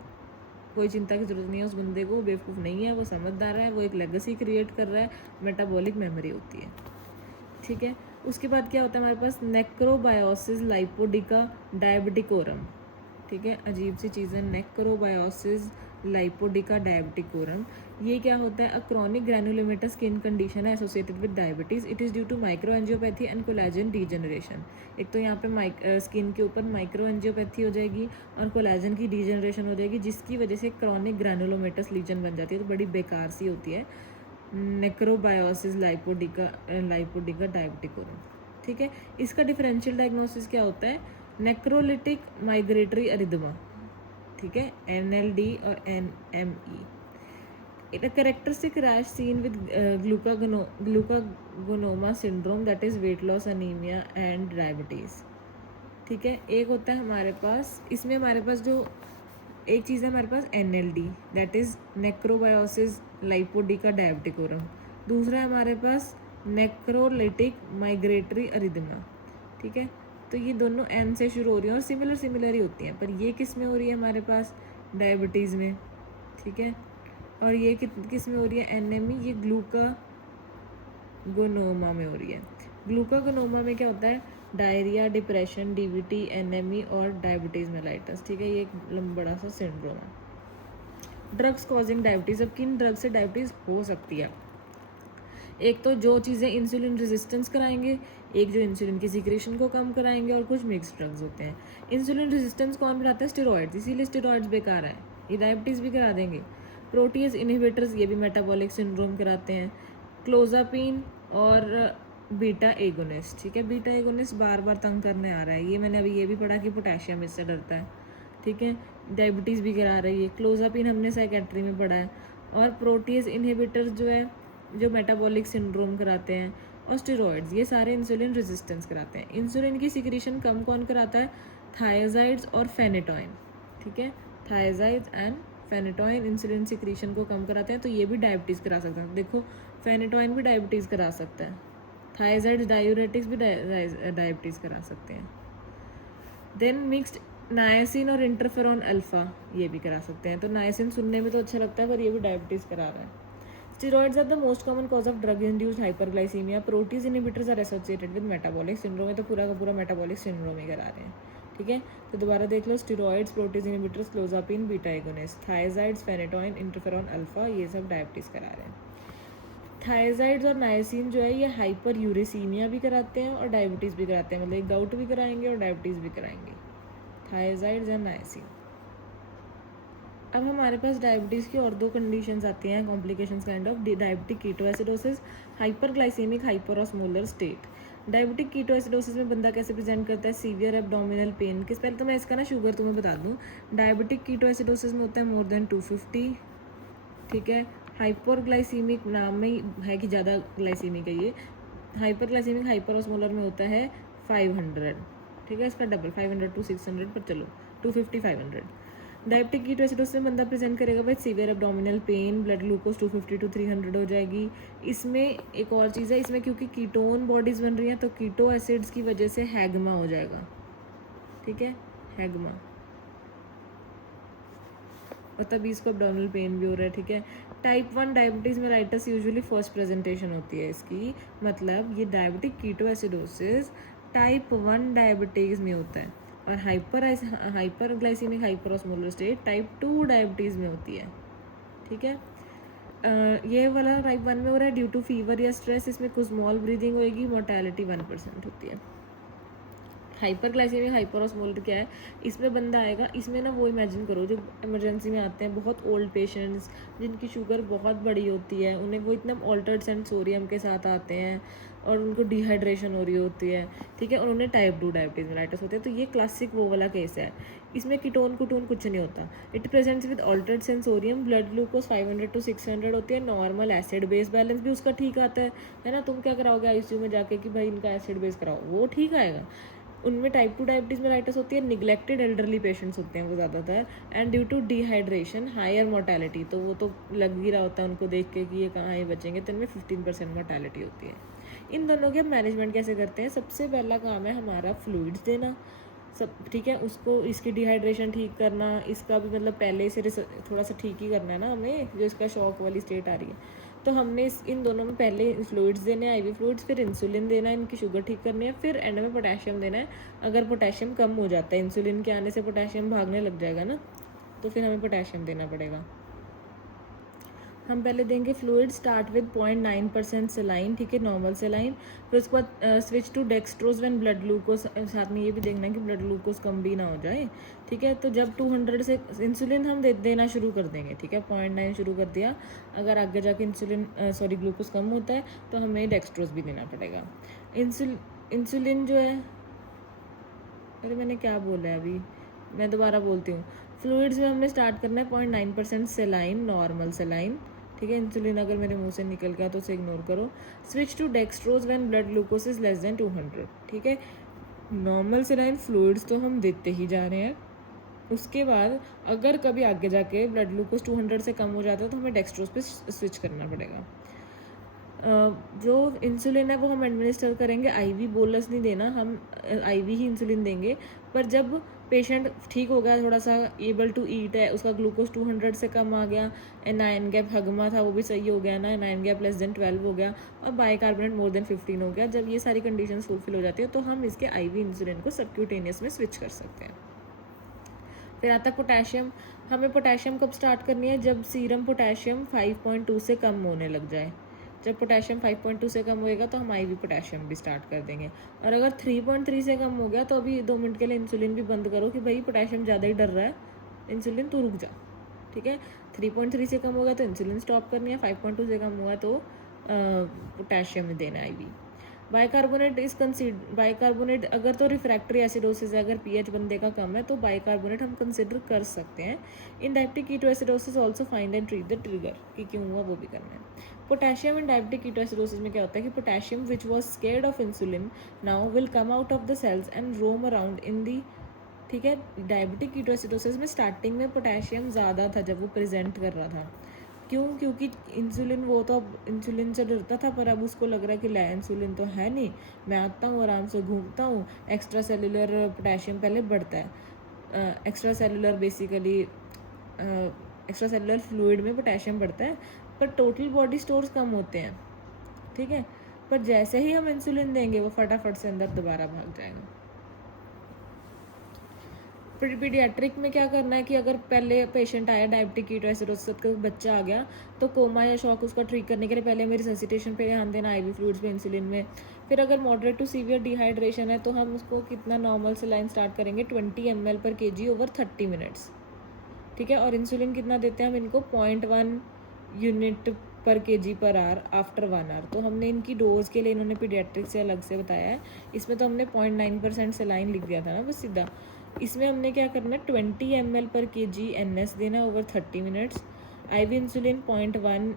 कोई चिंता की ज़रूरत नहीं है उस बंदे को, बेवकूफ़ नहीं है, वो समझदार है, वो एक लेगेसी क्रिएट कर रहा है, मेटाबॉलिक मेमोरी होती है। ठीक है, उसके बाद क्या होता है हमारे पास, नेक्रोबायोसिस लाइपोडिका डायबिटिकोरम। ठीक है, अजीब सी चीज़ है, नेक्रोबायोसिस लाइपोडिका डायबिटिकोरम। ये क्या होता है, a chronic granulomatous skin condition है associated with diabetes. It is due to microangiopathy and collagen degeneration. एक तो यहाँ पे स्किन के ऊपर माइक्रो एंजियोपैथी हो जाएगी और कोलेजन की डीजनरेशन हो जाएगी, जिसकी वजह से क्रॉनिक ग्रैनुलोमेटस लीजन बन जाती है, तो बड़ी बेकार सी होती है नेक्रोबायोसिस लाइपोडिका डायबिटिकोरम। ठीक है, इसका डिफरेंशियल डायग्नोसिस क्या होता है, नेक्रोलिटिक माइग्रेटरी अरिदमा। ठीक है, NLD और NME। It a characteristic rash seen with glucagonoma syndrome, that is weight loss, anemia and diabetes. ठीक है, एक होता है हमारे पास, इसमें हमारे पास जो एक चीज़ है हमारे पास NLD, दैट इज़ नेक्रोबायोसिस लाइपोडिका डायबिटिकोरम। दूसरा है हमारे पास नेक्रोलिटिक माइग्रेटरी अरिदमा। ठीक है, तो ये दोनों N से शुरू हो रही हैं और सिमिलर ही होती हैं, पर ये किस में हो रही है हमारे पास, डायबिटीज़ में। ठीक है, और ये किस में हो रही है एनेमी, ये ग्लूकागोनोमा में हो रही है। ग्लूकागोनोमा में क्या होता है, डायरिया, डिप्रेशन, डीवीटी, एनेमी और डायबिटीज़ मेलाइटस, ठीक है, ये एक बड़ा सा सिंड्रोम है। ड्रग्स कॉजिंग डायबिटीज़, अब किन ड्रग से डायबिटीज़ हो सकती है, एक तो जो चीज़ें इंसुलिन रेजिस्टेंस कराएंगे, एक जो इंसुलिन की सिक्रेशन को कम कराएंगे, और कुछ मिक्स ड्रग्स होते हैं। इंसुलिन रेजिस्टेंस कौन बढ़ाता है, स्टेरॉइड्स, इसीलिए स्टेरॉइड्स बेकार है, ये डायबिटीज़ भी करा देंगे। प्रोटीज इनहिबिटर्स, ये भी मेटाबॉलिक सिंड्रोम कराते हैं। क्लोजापिन और बीटा एगोनिस्ट, ठीक है, बीटा एगोनिस्ट बार बार तंग करने आ रहा है, ये मैंने अभी ये भी पढ़ा कि पोटेशियम इससे डरता है, ठीक है, डायबिटीज़ भी करा रही है। क्लोजापिन हमने साइकेट्री में पढ़ा है। और प्रोटीज इनहिबिटर्स जो है, जो मेटाबॉलिक सिंड्रोम कराते हैं। और स्टेरॉइड्स, ये सारे इंसुलिन रेजिस्टेंस कराते हैं। इंसुलिन की सिक्रीशन कम कौन कराता है, थायजाइड्स और फेनेटोइन, ठीक है, थायजाइड्स एंड फेनेटोइन इंसुलिन सिक्रीशन को कम कराते हैं, तो ये भी डायबिटीज़ करा सकते हैं। देखो फेनेटोइन भी डायबिटीज़ करा सकता है, थायजाइड्स डायूरेटिक्स भी डायबिटीज़ करा सकते हैं। देन मिक्स्ड नायसिन और इंटरफेरॉन अल्फा, ये भी करा सकते हैं। तो नायसिन सुनने में तो अच्छा लगता है, पर ये भी डायबिटीज़ करा रहा है। Steroids are the most common cause of drug induced hyperglycaemia. Protease inhibitors are associated with metabolic syndrome, है तो पूरा का पूरा मेटाबॉलिक सिंड्रोम ही करा रहे हैं, ठीक है। तो दोबारा देख लो, steroids, protease inhibitors, clozapine, beta agonist, thiazides, phenytoin, interferon alpha, ये सब डायबिटीज़ करा रहे हैं। थायजाइड्स और नायसिन जो है ये हाइपर यूरेसीमिया भी कराते हैं और डायबिटीज़ भी कराते हैं, मतलब गाउट भी कराएंगे और डायबिटीज़ भी कराएंगे, थायजाइड्स एंड नायसिन। अब हमारे पास डायबिटीज़ की और दो कंडीशंस आती हैं, complications kind of, diabetic ketoacidosis, hyperglycaemic hyperosmolar state. Diabetic ketoacidosis में बंदा कैसे प्रेजेंट करता है, सीवियर एब्डोमिनल पेन, किस पहले तो मैं इसका ना शुगर तुम्हें बता दूं, डायबिटिक कीटोएसिडोसिस में होता है मोर देन 250, ठीक है। हाइपरग्लाइसीमिक नाम में ही है कि ज़्यादा ग्लाइसीमिक है ये। हाइपरग्लाइसीमिक हाइपरऑस्मोलर में होता है 500, ठीक है, इसका डबल 500 to 600, पर चलो 250 500। डायबिटिक कीटोएसिडोसिस में बंदा प्रेजेंट करेगा भाई severe abdominal pain, blood glucose 250 to 300 हो जाएगी। इसमें एक और चीज़ है, इसमें क्योंकि कीटोन बॉडीज़ बन रही हैं तो कीटो एसिड्स की वजह से हैगमा हो जाएगा, ठीक है, हैगमा, और तभी इसको एब्डोमिनल पेन भी हो रहा है, ठीक है। Type 1 diabetes mellitus usually first presentation होती है इसकी, मतलब ये डायबिटिक कीटोएसिडोसिस टाइप 1 डायबिटीज़ में होता है, और हाइपरग्लाइसीमिक हाइपरऑस्मोलर स्टेट टाइप 2 डायबिटीज़ में होती है, ठीक है। ये वाला टाइप 1 में हो रहा है ड्यू टू फीवर या स्ट्रेस, इसमें कुछ स्मॉल ब्रीदिंग होएगी, मोर्टेलिटी 1% होती है। हाइपरग्लाइसेमिक हाइपरऑस्मोलर क्या है, इसमें बंदा आएगा, इसमें ना वो इमेजिन करो जो इमरजेंसी में आते हैं बहुत ओल्ड पेशेंट्स जिनकी शुगर बहुत बड़ी होती है, उन्हें वो इतना ऑल्टर्ड सेंसोरियम के साथ आते हैं और उनको डिहाइड्रेशन हो रही होती है, ठीक है, और उन्हें टाइप 2 डायबिटीज़ मेलाइटस होती है। तो ये क्लासिक वो वाला केस है, इसमें कीटोन कुटोन कुछ नहीं होता। It presents with altered sensorium, blood glucose 500 to 600 होती है, नॉर्मल एसिड बेस बैलेंस भी उसका ठीक आता है ना। तुम क्या कराओगे आईसीयू में जाके कि भाई इनका एसिड बेस कराओ, वो ठीक आएगा। उनमें टाइप 2 डायबिटीज़ मेलाइटस होती है, निगलेक्टेड एल्डरली पेशेंट्स होते हैं वो ज़्यादातर, and due to dehydration higher mortality, तो वो तो लग ही रहा होता है उनको देख के कि ये कहाँ ही बचेंगे, तो इनमें 15% मोर्टेलिटी होती है। इन दोनों के मैनेजमेंट कैसे करते हैं, सबसे पहला काम है हमारा फ्लूइड्स देना, सब ठीक है, उसको इसकी डिहाइड्रेशन ठीक करना, इसका भी मतलब पहले से थोड़ा सा ठीक ही करना है ना हमें, जो इसका शॉक वाली स्टेट आ रही है, तो हमने इन दोनों में पहले फ्लूइड्स देने, आईवी फ्लूइड्स, फिर इंसुलिन देना है, इनकी शुगर ठीक करनी है, फिर एंड में पोटेशियम देना है। अगर पोटेशियम कम हो जाता है, इंसुलिन के आने से पोटेशियम भागने लग जाएगा ना, तो फिर हमें पोटेशियम देना पड़ेगा। हम पहले देंगे फ्लूइड, स्टार्ट विद 0.9% सेलाइन, ठीक है, नॉर्मल सेलाइन, फिर उसके बाद switch to dextrose when blood glucose, साथ में ये भी देखना है कि ब्लड ग्लूकोज कम भी ना हो जाए, ठीक है। तो जब 200 से इंसुलिन हम देना शुरू कर देंगे, ठीक है, 0.9 शुरू कर दिया, अगर आगे जाके ग्लूकोज कम होता है तो हमें डेक्सट्रोज भी देना पड़ेगा। इंसुलिन जो है, अरे मैंने क्या बोला है अभी, मैं दोबारा बोलती हूँ। फ्लूइड्स में हमने स्टार्ट करना है 0.9% सेलाइन, नॉर्मल सेलाइन, ठीक है। इंसुलिन अगर मेरे मुंह से निकल गया तो उसे इग्नोर करो। Switch to dextrose when blood glucose is less than 200, ठीक है। नॉर्मल सेलाइन फ्लूइड्स तो हम देते ही जा रहे हैं, उसके बाद अगर कभी आगे जाके ब्लड ग्लूकोज 200 से कम हो जाता है तो हमें डेक्सट्रोज पे स्विच करना पड़ेगा। जो इंसुलिन है वो हम एडमिनिस्टर करेंगे, आईवी बोलस नहीं देना, हम आईवी ही इंसुलिन देंगे। पर जब पेशेंट ठीक हो गया, थोड़ा सा एबल टू ईट है, उसका ग्लूकोज 200 से कम आ गया, नाइन गैप हगमा था वो भी सही हो गया ना, नाइन गैप लेस देन 12 हो गया, और बाइकार्बोनेट मोर देन 15 हो गया, जब ये सारी कंडीशन फुलफिल हो जाती है तो हम इसके आईवी इंसुलिन को सबक्यूटेनियस में स्विच कर सकते हैं। फिर आता है पोटेशियम। हमें पोटेशियम कब स्टार्ट करनी है? जब सीरम पोटेशियम 5.2 से कम होने लग जाए। जब पोटेशियम 5.2 से कम होएगा तो हम आईवी पोटेशियम भी स्टार्ट कर देंगे। और अगर 3.3 से कम हो गया तो अभी 2 मिनट के लिए इंसुलिन भी बंद करो कि भाई पोटेशियम ज़्यादा ही डर रहा है, इंसुलिन तू रुक जा, ठीक है। 3.3 से कम हो गया तो इंसुलिन स्टॉप करनी है, 5.2 से कम हुआ तो पोटेशियम देना है आईवी। बाइकार्बोनेट अगर तो रिफ्रैक्टरी एसिडोसिस है, अगर पीएच बंदे का कम है तो बाइकार्बोनेट हम कंसिडर कर सकते हैं। In diabetic ketoacidosis also find and treat the trigger, कि क्यों हुआ वो भी करना है। पोटेशियम इन डायबिटिक कीटोएसिडोसिस में क्या होता है कि potassium which was scared of insulin now will come out of the cells and roam around in the, ठीक है। डायबिटिक कीटोएसिडोसिस में स्टार्टिंग में पोटेशियम ज़्यादा था जब वो प्रेजेंट कर रहा था, क्यों? क्योंकि इंसुलिन, वो तो अब इंसुलिन से डरता था, पर अब उसको लग रहा है कि ला इंसुलिन तो है नहीं, मैं आता हूँ आराम से घूमता हूँ। एक्स्ट्रा सेलुलर पोटेशियम पहले बढ़ता है, extra cellular basically extra cellular fluid में पोटेशियम बढ़ता है, पर टोटल बॉडी स्टोर्स कम होते हैं, ठीक है। पर जैसे ही हम इंसुलिन देंगे वो फटाफट से अंदर दोबारा भाग जाएगा। पीडियाट्रिक में क्या करना है कि अगर पहले पेशेंट आया डायबिटिक कीटोएसिडोसिस का बच्चा आ गया तो कोमा या शॉक उसका ट्रीट करने के लिए पहले हमें रिससिटेशन पे ध्यान देना, आईवी फ्लूइड्स पे, इंसुलिन में। फिर अगर मॉडरेट टू सीवियर डिहाइड्रेशन है तो हम उसको कितना नॉर्मल सेलाइन स्टार्ट करेंगे 20 ml पर kg ओवर 30 मिनट्स, ठीक है। और इंसुलिन कितना देते हैं हम इनको 0.1 यूनिट पर kg per hour after 1 our. तो हमने इनकी डोज के लिए इन्होंने पीडियाट्रिक से अलग से बताया है, इसमें तो हमने 0.9% सेलाइन लिख दिया था ना बस सीधा। इसमें हमने क्या करना है 20 ml पर kg NS देना ओवर 30 मिनट्स। आईवी इंसुलिन 0.1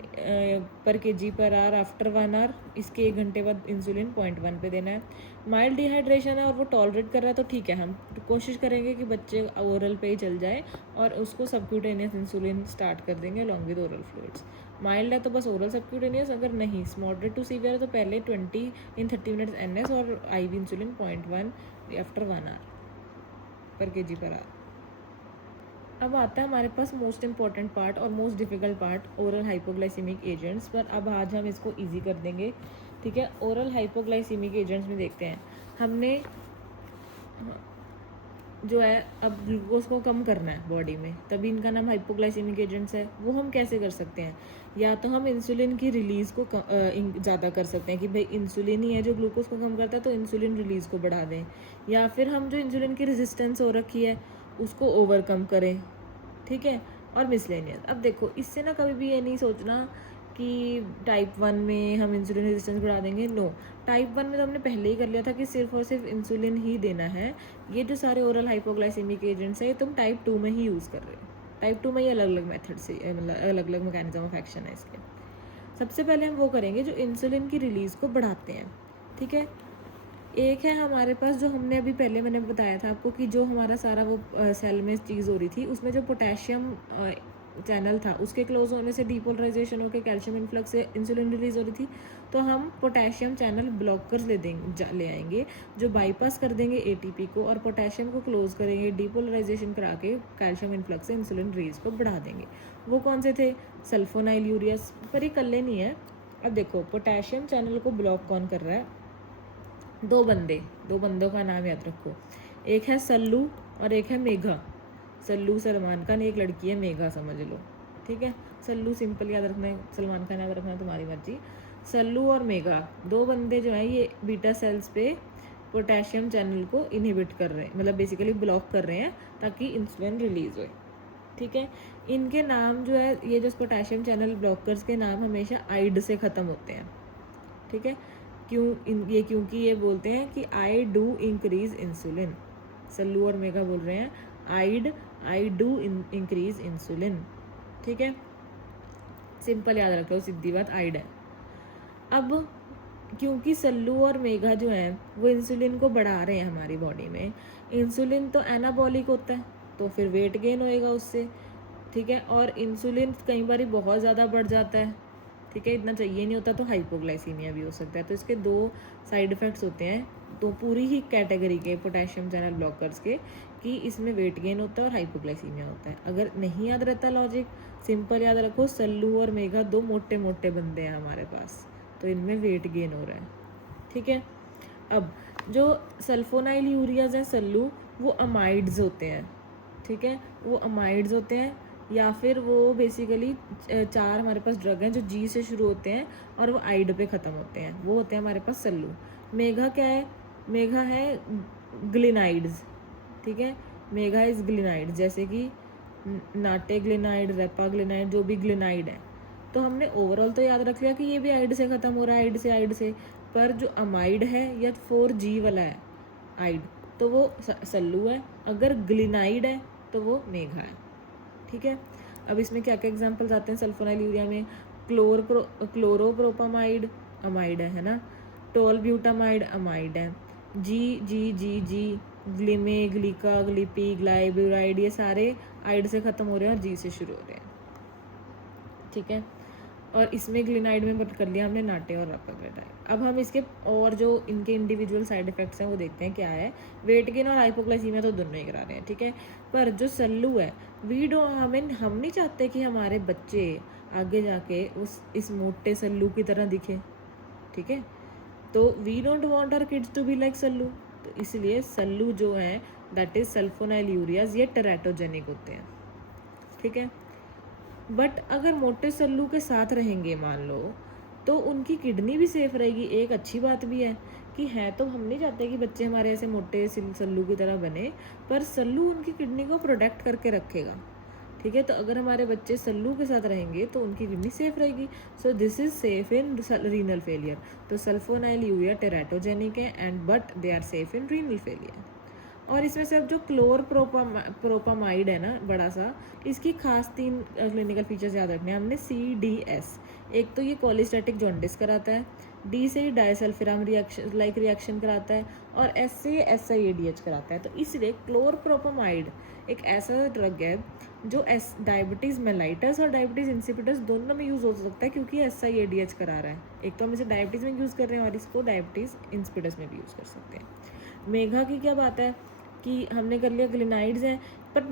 पर kg per hour after 1 our, इसके 1 घंटे बाद इंसुलिन 0.1 पे देना है। माइल्ड डिहाइड्रेशन है और वो टॉलरेट कर रहा है तो ठीक है, हम कोशिश करेंगे कि बच्चे ओरल पे ही चल जाए और उसको सबक्यूटेनियस इंसुलिन स्टार्ट कर देंगे along with oral fluids. Mild है तो बस ओरल सबक्यूटेनियस, अगर नहीं मॉडरेट टू सीवियर है तो पहले 20 इन 30 मिनट्स NS और आईवी इंसुलिन 0.1 आफ्टर 1 आवर पर kg पर आवर। अब आता है हमारे पास मोस्ट इंपॉर्टेंट पार्ट और most difficult part, oral hypoglycaemic agents. पर अब आज हम इसको इजी कर देंगे, ठीक है। ओरल हाइपोग्लाइसीमिक एजेंट्स में देखते हैं, हमने जो है अब ग्लूकोज को कम करना है बॉडी में, तभी इनका नाम हाइपोग्लाइसीमिक एजेंट्स है। वो हम कैसे कर सकते हैं? या तो हम इंसुलिन की रिलीज़ को ज़्यादा कर सकते हैं कि भाई इंसुलिन ही है जो ग्लूकोज को कम करता है तो इंसुलिन रिलीज़ को बढ़ा दें, या फिर हम जो इंसुलिन की रेजिस्टेंस हो रखी है उसको ओवरकम करें, ठीक है। और मिसलेनियस, अब देखो इससे ना कभी भी ये नहीं सोचना कि टाइप 1 में हम इंसुलिन रेजिस्टेंस बढ़ा देंगे, नो। टाइप 1 में तो हमने पहले ही कर लिया था कि सिर्फ और सिर्फ इंसुलिन ही देना है। ये जो सारे ओरल हाइपोग्लाइसीमिक एजेंट्स है ये तुम टाइप 2 में ही यूज़ कर रहे हो, टाइप 2 में ही अलग अलग मेथड से, मतलब अलग अलग मैकेनिज्म ऑफ एक्शन है इसके। सबसे पहले हम वो करेंगे जो इंसुलिन की रिलीज़ को बढ़ाते हैं, ठीक है। एक है हमारे पास जो हमने अभी पहले मैंने बताया था आपको कि जो हमारा सारा वो सेल में चीज़ हो रही थी उसमें जो पोटेशियम चैनल था उसके क्लोज होने से डीपोलराइजेशन होकर कैल्शियम इन्फ्लक्स से इंसुलिन रिलीज हो रही थी, तो हम पोटेशियम चैनल ब्लॉकर्स ले आएंगे जो बाईपास कर देंगे एटीपी को और पोटेशियम को क्लोज करेंगे, डीपोलराइजेशन करा के कैल्शियम इन्फ्लक्स से इंसुलिन रिलीज को बढ़ा देंगे। वो कौन से थे? Sulfonyl urease. पर ये कल्ले नहीं है। अब देखो पोटेशियम चैनल को ब्लॉक कौन कर रहा है? दो बंदों का नाम याद रखो, एक है सल्लू और एक है मेघा। सल्लू सलमान खान, एक लड़की है मेघा, समझ लो, ठीक है। सल्लू सिंपल याद रखना है, सलमान खान याद रखना है, तुम्हारी मर्जी। सल्लू और मेघा दो बंदे जो हैं ये बीटा सेल्स पे पोटेशियम चैनल को इनहिबिट कर रहे हैं, मतलब बेसिकली ब्लॉक कर रहे हैं ताकि इंसुलिन रिलीज हो, ठीक है। इनके नाम जो है, ये जो पोटेशियम चैनल ब्लॉकर्स के नाम हमेशा आइड से ख़त्म होते हैं, ठीक है। क्योंकि ये बोलते हैं कि I do increase insulin. Sallu और मेघा बोल रहे हैं आई डू इंक्रीज इंसुलिन, ठीक है। सिंपल याद रखो, सीधी बात, आइड है। अब क्योंकि सल्लू और मेघा जो हैं वो इंसुलिन को बढ़ा रहे हैं हमारी बॉडी में, इंसुलिन तो एनाबॉलिक होता है तो फिर वेट गेन होएगा उससे, ठीक है। और इंसुलिन कई बार बहुत ज़्यादा बढ़ जाता है, ठीक है, इतना चाहिए नहीं होता तो हाइपोग्लाइसीमिया भी हो सकता है। तो इसके 2 साइड इफ़ेक्ट्स होते हैं, तो पूरी ही कैटेगरी के पोटेशियम चैनल ब्लॉकर्स के, कि इसमें वेट गेन होता है और हाइपोग्लाइसीमिया होता है। अगर नहीं याद रहता लॉजिक, सिंपल याद रखो, सल्लू और मेघा 2 मोटे मोटे बंदे हैं हमारे पास, तो इनमें वेट गेन हो रहा है। ठीक है, अब जो सल्फोनाइल यूरियाज हैं सल्लू, वो अमाइड्स होते हैं। ठीक है, वो अमाइड्स होते हैं, या फिर वो बेसिकली 4 हमारे पास ड्रग हैं जो जी से शुरू होते हैं और वो आइड पे ख़त्म होते हैं, वो होते हैं हमारे पास सल्लू। मेघा क्या है? मेघा है ग्लिनाइड्स। ठीक है, मेघा इज ग्लिनाइड, जैसे कि नाटे ग्लिनाइड, रेपा ग्लिनाइड, जो भी ग्लिनाइड है। तो हमने ओवरऑल तो याद रख लिया कि ये भी आइड से ख़त्म हो रहा है, आइड से, पर जो अमाइड है या 4G वाला है आइड, तो वो सल्लू है। अगर ग्लिनाइड है तो वो मेघा है। ठीक है, अब इसमें क्या क्या एग्जांपल्स आते हैं सल्फोनाइल यूरिया में? क्लोरोप्रोपामाइड अमाइड है ना, टोल ब्यूटामाइड अमाइड है, जी, ग्लिमे, ग्लिका, ग्लिपी, ग्लाइब्यूराइड, ये सारे आइड से ख़त्म हो रहे हैं और जी से शुरू हो रहे हैं। ठीक है, और इसमें ग्लिनाइड में बट कर लिया हमने नाटे और रपाग्लिटाइड। अब हम इसके और जो इनके इंडिविजुअल साइड इफेक्ट्स हैं वो देखते हैं क्या है। वेट गेन और हाइपोग्लाइसीमिया तो दोनों ही करा रहे हैं। ठीक है, पर जो सल्लू है, हम नहीं चाहते कि हमारे बच्चे आगे जाके इस मोटे सल्लू की तरह दिखे। ठीक है, तो we don't want our kids to be like Sallu, तो इसलिए सल्लू जो है दैट इज सल्फोनाइल यूरियाज, ये टेराटोजेनिक होते हैं। ठीक है, बट अगर मोटे सल्लू के साथ रहेंगे मान लो, तो उनकी किडनी भी सेफ रहेगी। एक अच्छी बात भी है कि है, तो हम नहीं चाहते कि बच्चे हमारे ऐसे मोटे सल्लू की तरह बने, पर सल्लू उनकी किडनी को प्रोटेक्ट करके रखेगा। ठीक है, तो अगर हमारे बच्चे सल्लू के साथ रहेंगे तो उनकी किडनी सेफ रहेगी। So this is safe in renal failure. तो सल्फोनाइल यूरिया टेराटोजेनिक है and but they are safe in renal failure. और इसमें से अब जो प्रोपामाइड है ना बड़ा सा, इसकी खास 3 क्लिनिकल फीचर्स याद रखने हैं हमने, CDS। एक तो ये कोलिस्टेटिक जॉन्डिस कराता है, D से ही डायसल्फिराम रिएक्शन कराता है, और S से SIADH कराता है। तो इसलिए क्लोरप्रोपामाइड एक ऐसा ड्रग है जो डायबिटीज़ मेलाइटस और डायबिटीज़ इंसिपिडस दोनों में यूज़ हो सकता है, क्योंकि SIADH करा रहा है। एक तो हम इसे डायबिटीज़ में यूज़ कर रहे हैं और इसको डायबिटीज़ इंसिपिडस में भी यूज़ कर सकते हैं। मेघा की क्या बात है कि हमने कर लिया ग्लिनाइड्स हैं, बट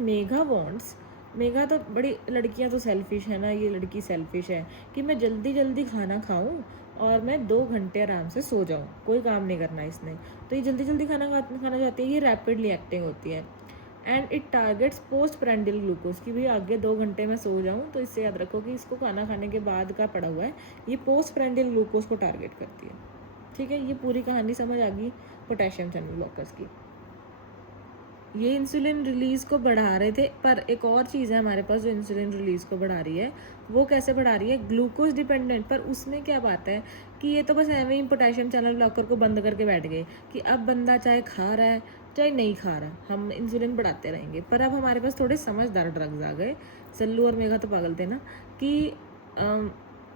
मेघा तो बड़ी, लड़कियां तो सेल्फिश है ना, ये लड़की सेल्फिश है कि मैं जल्दी जल्दी खाना खाऊं और मैं 2 घंटे आराम से सो जाऊं, कोई काम नहीं करना इसने, तो ये जल्दी जल्दी खाना चाहती है। ये रैपिडली एक्टिंग होती है and it targets post prandial glucose, कि भाई आगे 2 घंटे में सो जाऊँ। तो इससे याद रखो कि इसको खाना खाने के बाद का पड़ा हुआ है, ये पोस्ट प्रेंडियल ग्लूकोज को टारगेट करती है। ठीक है, ये पूरी कहानी समझ आ गई पोटेशियम चैनल ब्लॉकर्स की। ये इंसुलिन रिलीज़ को बढ़ा रहे थे, पर एक और चीज़ है हमारे पास जो इंसुलिन रिलीज़ को बढ़ा रही है। वो कैसे बढ़ा रही है? Glucose dependent. पर उसमें क्या बात है कि ये तो बस ऐਵੇਂ ही पोटेशियम चैनल ब्लॉकर को बंद करके बैठ गए कि अब बंदा चाहे खा रहा है चाहे नहीं खा रहा, हम इंसुलिन बढ़ाते रहेंगे। पर अब हमारे पास थोड़े समझदार ड्रग्स आ गए। सल्लू और मेघा तो पागल थे ना, कि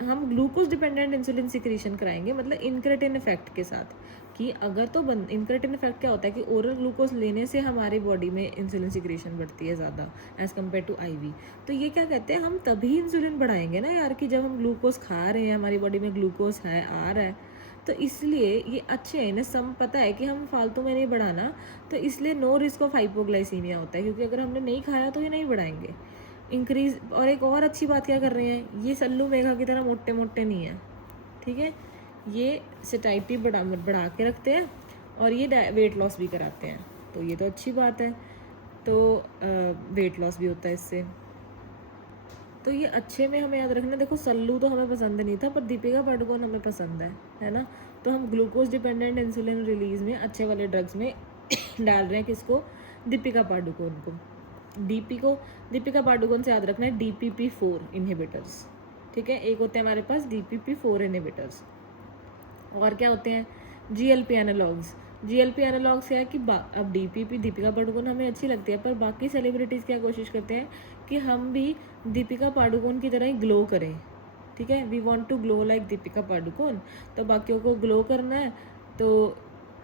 हम ग्लूकोज डिपेंडेंट इंसुलिन सिक्रीशन कराएंगे, मतलब इनक्रेटिन इफेक्ट के साथ। कि अगर तो इनक्रेटिन इफेक्ट क्या होता है कि ओरल ग्लूकोज लेने से हमारी बॉडी में इंसुलिन सिक्रीशन बढ़ती है ज़्यादा एज़ कम्पेयर टू IV। तो ये क्या कहते हैं, हम तभी इंसुलिन बढ़ाएंगे ना यार, कि जब हम ग्लूकोज खा रहे हैं, हमारी बॉडी में ग्लूकोज है, आ रहा है। तो इसलिए ये अच्छे हैं, इन्हें सम पता है कि हम फालतू में नहीं बढ़ाना, तो इसलिए नो रिस्क ऑफ हाइपोग्लाइसीमिया होता है, क्योंकि अगर हमने नहीं खाया तो ये नहीं बढ़ाएंगे इंक्रीज। और एक और अच्छी बात क्या कर रहे हैं, ये सल्लू मेघा की तरह मोटे मोटे नहीं है। ठीक है, ये सेटाइटी बढ़ा के रखते हैं और ये वेट लॉस भी कराते हैं, तो ये तो अच्छी बात है। तो वेट लॉस भी होता है इससे। तो ये अच्छे में हमें याद रखना, देखो सल्लू तो हमें पसंद नहीं था, पर दीपिका पादुकोण हमें पसंद है ना। तो हम ग्लूकोज डिपेंडेंट इंसुलिन रिलीज में अच्छे वाले ड्रग्स में डाल रहे हैं किसको? दीपिका पादुकोण को। दीपिका पादुकोण से याद रखना है DPP-4 इनहिबिटर्स। ठीक है, एक होते हैं हमारे पास DPP-4 इनहिबिटर्स, और क्या होते हैं? GLP analogues. GLP एनालॉग्स क्या है कि अब दीपिका पादुकोण हमें अच्छी लगती है, पर बाकी सेलिब्रिटीज़ क्या कोशिश करते हैं कि हम भी दीपिका पादुकोण की तरह ही ग्लो करें। ठीक है, we want to glow like Deepika Padukone. तो बाकियों को ग्लो करना है, तो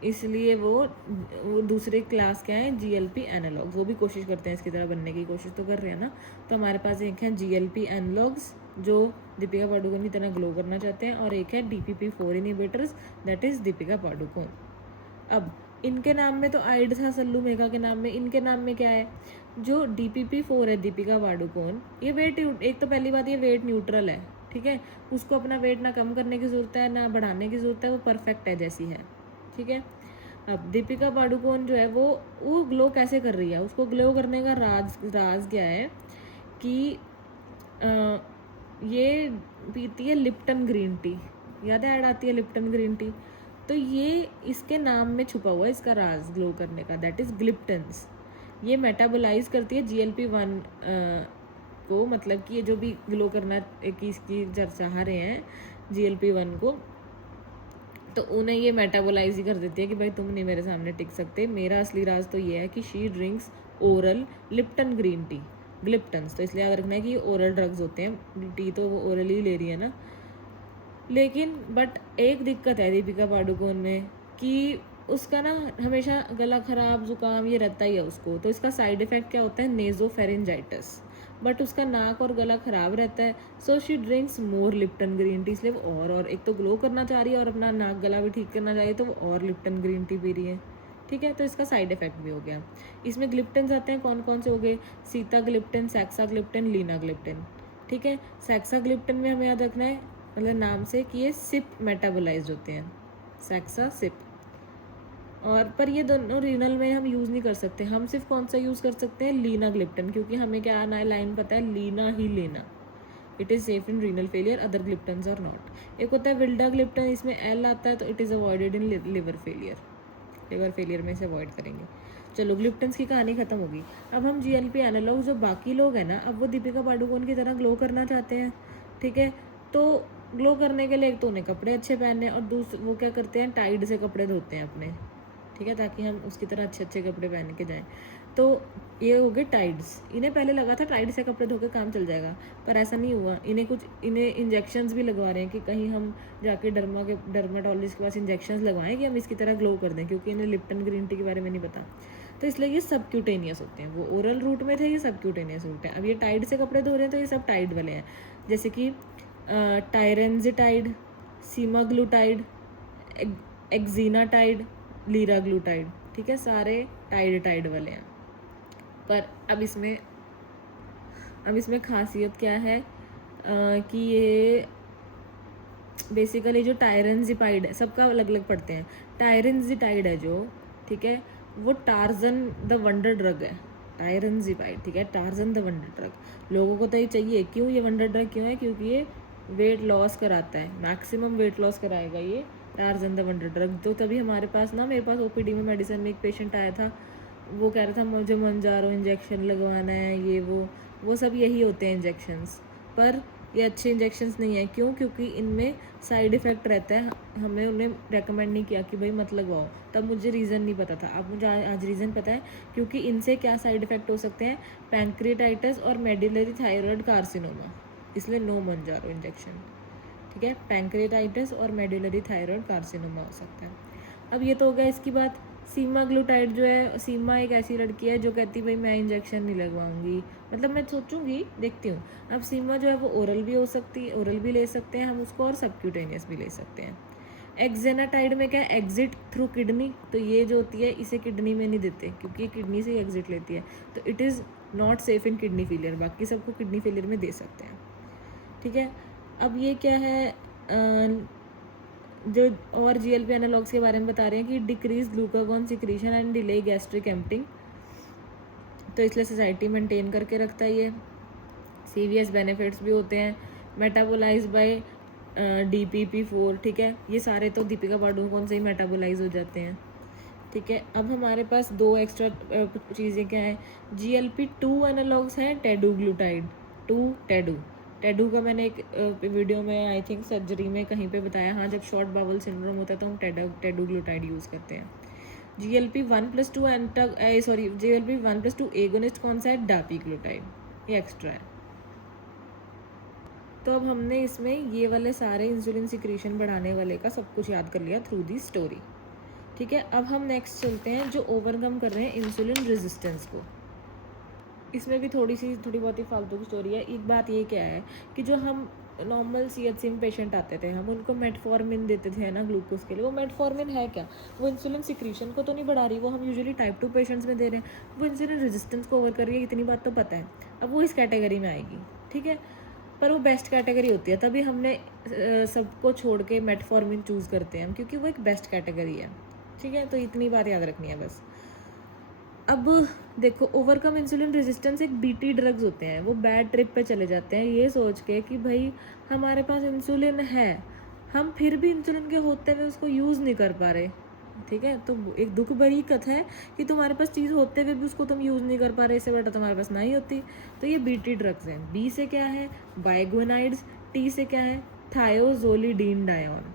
इसलिए वो दूसरे क्लास क्या है, GLP एनालॉग्स, वो भी कोशिश करते हैं इसकी तरह बनने की, कोशिश तो कर रहे हैं ना। तो हमारे पास एक है GLP एनालॉग्स जो दीपिका पादुकोण की तरह ग्लो करना चाहते हैं, और एक है DPP-4 inhibitors, that is Deepika Padukone. अब इनके नाम में तो आइड था सल्लू मेघा के नाम में, इनके नाम में क्या है, जो DPP-4 है दीपिका पादुकोण, ये वेट, एक तो पहली बात ये वेट न्यूट्रल है, ठीक है, उसको अपना वेट ना कम करने की ज़रूरत है ना बढ़ाने की ज़रूरत है, वो परफेक्ट है जैसी है, ठीक है। अब दीपिका पादुकोण जो है वो ग्लो कैसे कर रही है, उसको ग्लो करने का राज क्या है कि ये पीती है लिप्टन ग्रीन टी, याद है ऐड आती है लिप्टन ग्रीन टी, तो ये इसके नाम में छुपा हुआ है इसका राज ग्लो करने का, दैट इज़ ग्लिप्टन्स। ये मेटाबोलाइज करती है GLP-1 को, मतलब कि ये जो भी ग्लो करना की इसकी चाह रहे हैं GLP-1 को, तो उन्हें ये मेटाबोलाइज ही कर देती है कि भाई तुम नहीं मेरे सामने टिक सकते। मेरा असली राज तो ये है कि she drinks oral Lipton green tea, gliptins, तो इसलिए याद रखना है कि ये ओरल ड्रग्स होते हैं, टी तो वो ओरल ही ले रही है ना। लेकिन बट एक दिक्कत है दीपिका पादुकोण में कि उसका ना हमेशा गला खराब जुकाम ये रहता ही है उसको, तो इसका साइड इफ़ेक्ट क्या होता है, नेजोफेरेंजाइटिस, बट उसका नाक और गला ख़राब रहता है, so she drinks more Lipton green T, इसलिए वो और एक तो ग्लो करना चाह रही है और अपना नाक गला भी ठीक करना चाहिए, तो वो और लिप्टन ग्रीन टी पी रही है, ठीक है। तो इसका साइड इफेक्ट भी हो गया। इसमें ग्लिप्टन्स आते हैं, कौन कौन से हो गए, सीता ग्लिप्टन, सैक्सा ग्लिप्टन, लीना ग्लिप्टन, ठीक है। सैक्सा ग्लिप्टन में हमें याद रखना है मतलब नाम से कि ये सिप मेटाबोलाइज होते हैं, सैक्सा सिप, और पर ये दोनों रीनल में हम यूज़ नहीं कर सकते, हम सिर्फ कौन सा यूज़ कर सकते हैं, लीना ग्लिप्टन, क्योंकि हमें क्या आना है, लाइन पता है, लीना ही लेना, it is safe in renal failure, other gliptins are not. एक होता है विल्डा ग्लिप्टन, इसमें एल आता है, तो it is avoided in liver failure, liver failure में इसे अवॉइड करेंगे। चलो ग्लिप्टन्स की कहानी खत्म होगी। अब हम GLP एनालॉग जो बाकी लोग हैं ना, अब वो दीपिका पादुकोण की तरह ग्लो करना चाहते हैं, ठीक है। तो ग्लो करने के लिए एक तो उन्हें कपड़े अच्छे पहनने, और वो क्या करते हैं, टाइड से कपड़े धोते हैं अपने, ठीक है, ताकि हम उसकी तरह अच्छे अच्छे कपड़े पहन के जाएं। तो ये हो गए टाइड्स। इन्हें पहले लगा था टाइड से कपड़े धो के काम चल जाएगा, पर ऐसा नहीं हुआ। इन्हें इंजेक्शंस भी लगवा रहे हैं कि कहीं हम जाके डर्माटोलॉजिस्ट के पास इंजेक्शंस लगवाएं कि हम इसकी तरह ग्लो कर दें, क्योंकि इन्हें लिप्टन ग्रीन टी के बारे में नहीं पता। तो इसलिए ये सबक्यूटेनियस होते हैं, वो ओरल रूट में थे, ये सबक्यूटेनियस रूट है। अब ये टाइड से कपड़े धो रहे हैं, तो ये सब टाइड वाले हैं, जैसे कि टायरेंजिटाइड, सीमाग्लूटाइड, एक्जीनाटाइड, लीराग्लूटाइड, ठीक है, सारे टाइड वाले हैं। पर अब इसमें खासियत क्या है कि ये बेसिकली जो टायरेंजिपाइड है, सबका अलग अलग पढ़ते हैं। टायरेंजिटाइड है जो, ठीक है, वो टार्जन द वंडर ड्रग है, टायरेंजिपाइड, ठीक है, टार्जन द वंडर ड्रग। लोगों को तो ये चाहिए, क्यों ये वंडर ड्रग क्यों है, क्योंकि ये वेट लॉस कराता है, मैक्सिमम वेट लॉस कराएगा ये टार्जन द वंडर ड्रग। तो तभी हमारे पास मेरे पास OPD में मेडिसिन में एक पेशेंट आया था, वो कह रहा था मुझे मंजारो इंजेक्शन लगवाना है, ये वो सब यही होते हैं इंजेक्शंस, पर ये अच्छे इंजेक्शंस नहीं है। क्यों, क्योंकि इनमें साइड इफ़ेक्ट रहता है। हमने उन्हें रेकमेंड नहीं किया कि भाई मत लगवाओ, तब मुझे रीज़न नहीं पता था, अब मुझे आज रीज़न पता है, क्योंकि इनसे क्या साइड इफ़ेक्ट हो सकते हैं, पैंक्रियाटाइटिस और मेडुलरी थायराइड कार्सिनोमा, इसलिए नो मंजारो इंजेक्शन, ठीक है। पैंक्रियाटाइटिस और मेडुलरी थायराइड कार्सिनोमा हो सकता है। अब ये तो हो गया इसकी बात। सीमाग्लूटाइड जो है, सीमा एक ऐसी लड़की है जो कहती भाई मैं इंजेक्शन नहीं लगवाऊंगी, मतलब मैं सोचूंगी, देखती हूँ। अब सीमा जो है वो ओरल भी हो सकती है, ओरल भी ले सकते हैं हम उसको, और सबक्यूटेनियस भी ले सकते हैं। एक्जेनाटाइड में क्या है, एग्जिट थ्रू किडनी, तो ये जो होती है इसे किडनी में नहीं देते, क्योंकि ये किडनी से ही एग्जिट लेती है, तो it is not safe in kidney failure. बाकी सबको किडनी फेलियर में दे सकते हैं, ठीक है। अब ये क्या है, जो और GLP एनालॉग्स के बारे में बता रहे हैं कि decrease glucagon secretion and delay gastric emptying, तो इसलिए सोसाइटी मेंटेन करके रखता है ये। CVS बेनिफिट्स भी होते हैं, मेटाबोलाइज बाय DPP-4, ठीक है। ये सारे तो दीपिका पादुकोण से ही मेटाबोलाइज हो जाते हैं, ठीक है। अब हमारे पास दो एक्स्ट्रा चीज़ें क्या है, GLP-2 एनालॉग्स हैं, टेडुग्लूटाइड, टेडू का मैंने एक वीडियो में आई थिंक सर्जरी में कहीं पे बताया, हाँ, जब शॉर्ट बाउल सिंड्रोम होता है तो हम टेडुग्लूटाइड यूज़ करते हैं। GLP-1+2 एगोनिस्ट कौन सा है, डापीग्लूटाइड, ये एक्स्ट्रा है। तो अब हमने इसमें ये वाले सारे इंसुलिन सिक्रीशन बढ़ाने वाले का सब कुछ याद कर लिया थ्रू दी स्टोरी, ठीक है, अब हम नेक्स्ट चलते हैं जो ओवरकम कर रहे हैं इंसुलिन रेजिस्टेंस को। इसमें भी थोड़ी बहुत ही फालतू की स्टोरी है। एक बात ये क्या है कि जो हम नॉर्मल CHC में पेशेंट आते थे, हम उनको मेटफॉर्मिन देते थे, है ना, ग्लूकोज के लिए। वो मेटफॉर्मिन है क्या? वो इंसुलिन सिक्रीशन को तो नहीं बढ़ा रही, वो हम यूजुअली टाइप 2 पेशेंट्स में दे रहे हैं। वो इंसुलिन रेजिस्टेंस को ओवर कर रही है, इतनी बात तो पता है। अब वो इस कैटेगरी में आएगी, ठीक है, पर वो बेस्ट कैटेगरी होती है, तभी हमने सबको छोड़ के मेटफॉर्मिन चूज़ करते हैं हम, क्योंकि वो एक बेस्ट कैटेगरी है, ठीक है। तो इतनी बात याद रखनी है बस। अब देखो, ओवरकम इंसुलिन रेजिस्टेंस एक BT ड्रग्स होते हैं, वो बैड ट्रिप पे चले जाते हैं ये सोच के कि भाई हमारे पास इंसुलिन है, हम फिर भी इंसुलिन के होते हुए उसको यूज़ नहीं कर पा रहे, ठीक है। तो एक दुख भरी कथा है कि तुम्हारे पास चीज़ होते हुए भी उसको तुम यूज़ नहीं कर पा रहे, इससे बेटर तुम्हारे पास ना ही होती। तो ये BT ड्रग्स हैं। B से क्या है? बाइगोनाइड्स। T से क्या है? थायोजोलिडीन-डायोन,